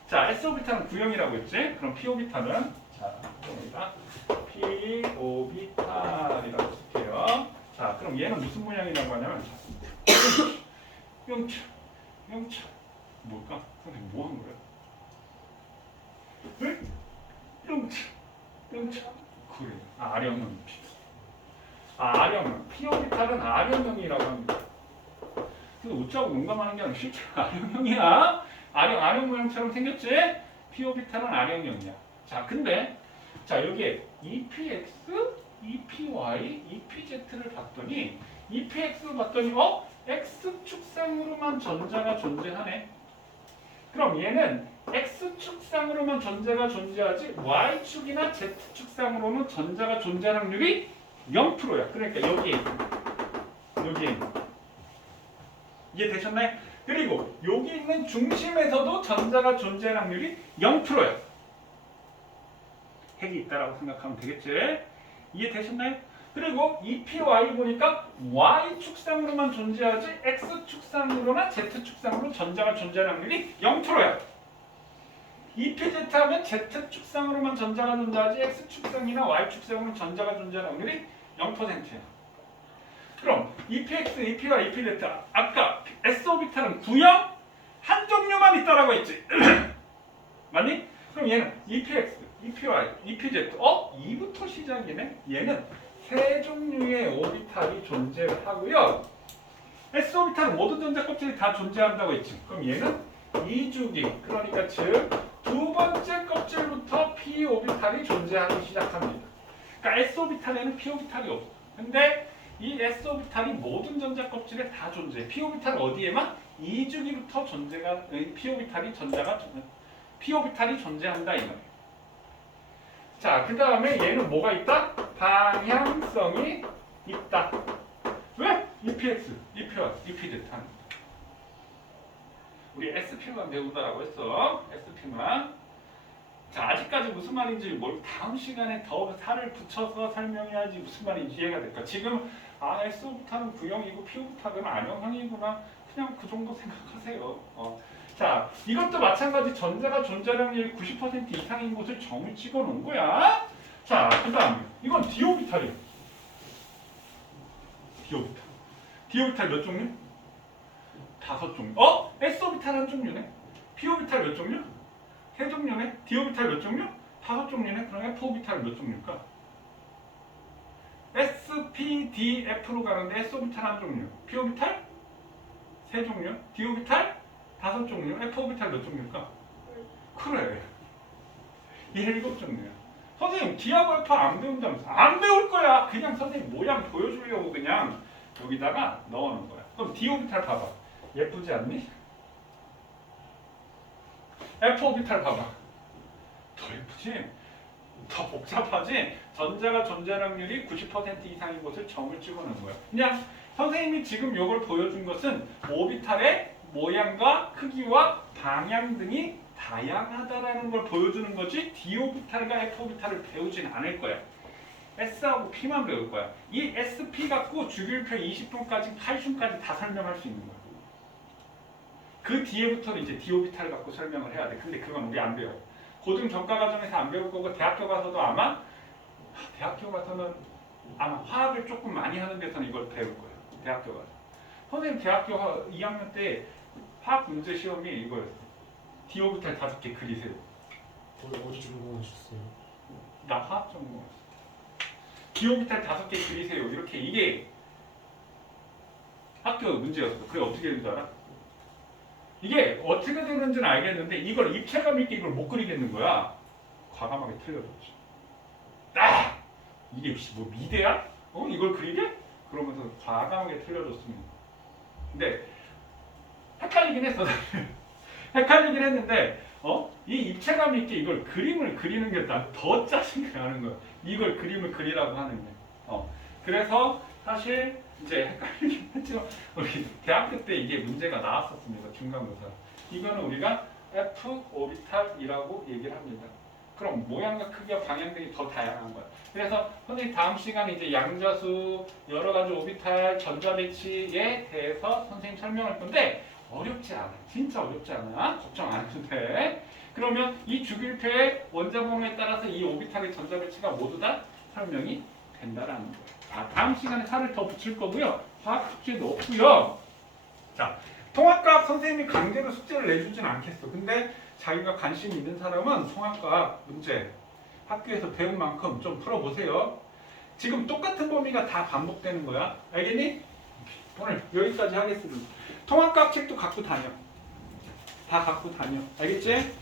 자, s 오비탈은 구형이라고 했지? 그럼 p 오비탈은 자, 여기다 p 오비탈이라고 쓸게요. 자, 그럼 얘는 무슨 모양이라고 하냐면 영차 뭘까? 선생님 뭐 한 거야? 왜? 영차 그래. 아령형 P. 아령형 P 오비탈은 아령형이라고 합니다. 근데 웃자고 농담하는 게 아니라 실제 아령형이야. 아령 모양처럼 생겼지? P 오비탈은 아령형이야. 자, 근데 자 여기에 EPX, EPY, EPZ를 봤더니 EPX를 봤더니 X축상으로만 전자가 존재하네. 그럼 얘는 X축상으로만 전자가 존재하지 Y축이나 Z축상으로는 전자가 존재할 확률이 0%야. 그러니까 여기에 이해되셨나요? 그리고 여기 있는 중심에서도 전자가 존재할 확률이 0%야. 핵이 있다라고 생각하면 되겠지? 이해되셨나요? 그리고 EPY 보니까 Y축상으로만 존재하지 X축상으로나 Z축상으로 전자가 존재할 확률이 0%야. EPZ 하면 Z축상으로만 전자가 존재하지 X축상이나 Y축상으로 전자가 존재할 확률이 0%야. 그럼 EPX, EPY, EPZ 아까 S오비탈은 구형 한 종류만 있다라고 했지. 맞니? 그럼 얘는 EPX, EPY, EPZ 2부터 시작이네. 얘는 세 종류의 오비탈이 존재를 하고요. S오비탈은 모든 전자 껍질이 다 존재한다고 했지. 그럼 얘는 2주기, 그러니까 즉 두 번째 껍질부터 p 오비탈이 존재하기 시작합니다. 그러니까 S오비탈에는 p 오비탈이 없어. 근데 이 S오비탈이 모든 전자 껍질에 다 존재해. p 오비탈 어디에만 2주기부터 p 오비탈이 존재한다 이 말이에요. 자, 그 다음에 얘는 뭐가 있다? 방향성이 있다. 왜? EPX, EPY, EPZ 하는 거. 우리 SP만 배운다라고 했어. SP만. 자, 아직까지 무슨 말인지 다음 시간에 더 살을 붙여서 설명해야지 무슨 말인지 이해가 될까. 지금 S오비탈은 구형이고 P오비탈은 안형형이구나. 그냥 그 정도 생각하세요. 자, 이것도 마찬가지 전자가 존재할 확률이 90% 이상인 곳을 점을 찍어 놓은 거야. 자, 그 다음 이건 D오비탈이에요. D오비탈 몇 종류? 5종류. S오비탈 한 종류네. P오비탈 몇 종류? 3종류네. D오비탈 몇 종류? 5종류네. 그럼 F오비탈 몇 종류일까? S, P, D, F로 가는데 S오비탈 한 종류. P오비탈 3종류. D오비탈 5종류. F오비탈 몇 종류일까? 그래. 7종류야. 선생님 D하고 F 안 배운다면서. 안 배울 거야. 그냥 선생님 모양 보여주려고 그냥 여기다가 넣어놓은 거야. 그럼 D오비탈 봐봐. 예쁘지 않니? F오비탈 봐봐. 더 예쁘지? 더 복잡하지? 전자가 존재할 확률이 90% 이상인 곳을 점을 찍어놓은 거야. 그냥 선생님이 지금 이걸 보여준 것은 오비탈의 모양과 크기와 방향 등이 다양하다라는 걸 보여주는 거지 D오비탈과 F오비탈을 배우진 않을 거야. S하고 P만 배울 거야. 이 SP 갖고 주기율표 20분까지 칼슘까지 다 설명할 수 있는 거야. 그 뒤에부터는 이제 D오비탈 갖고 설명을 해야 돼. 근데 그건 우리 안 배워. 고등 전과 과정에서 안 배울 거고 대학교 가서도 아마 대학교 가서는 아마 화학을 조금 많이 하는 데서는 이걸 배울 거예요. 대학교 가서. 선생님 대학교 2학년 때 화학 문제 시험이 이거였어. 디오비탈 5개 그리세요. 어디 전공하셨어요? 나 화학 전공했어. 디오비탈 5개 그리세요. 이렇게 이게 학교 문제였어. 그게 어떻게 되는 줄 알아? 이게 어떻게 되는지는 알겠는데 이걸 입체감 있게 이걸 못 그리겠는 거야. 과감하게 틀려줬지. 아! 이게 혹시 뭐 미대야? 이걸 그리게? 그러면서 과감하게 틀려줬습니다. 근데 헷갈리긴 했어. 헷갈리긴 했는데 이 입체감 있게 이걸 그림을 그리는 게 난 더 짜증이 나는 거야. 이걸 그림을 그리라고 하는 게. 그래서 사실 이제 헷갈리긴 했지만 우리 대학교 때 이게 문제가 나왔었습니다. 중간고사. 이거는 우리가 F 오비탈이라고 얘기를 합니다. 그럼 모양과 크기와 방향 등이 더 다양한 거야. 그래서 선생님 다음 시간에 이제 양자수, 여러 가지 오비탈, 전자 배치에 대해서 선생님 설명할 건데 어렵지 않아. 진짜 어렵지 않아. 걱정 안 해도 돼. 그러면 이 주기율표의 원자번호에 따라서 이 오비탈의 전자 배치가 모두 다 설명이 된다라는 거예요. 자, 다음 시간에 살을 더 붙일 거고요. 화학 숙제도 없고요. 자, 통합과학 선생님이 강제로 숙제를 내주진 않겠어. 근데 자기가 관심 있는 사람은 통합과학 문제 학교에서 배운 만큼 좀 풀어보세요. 지금 똑같은 범위가 다 반복되는 거야. 알겠니? 오늘 여기까지 하겠습니다. 통합과학 책도 갖고 다녀. 다 갖고 다녀. 알겠지?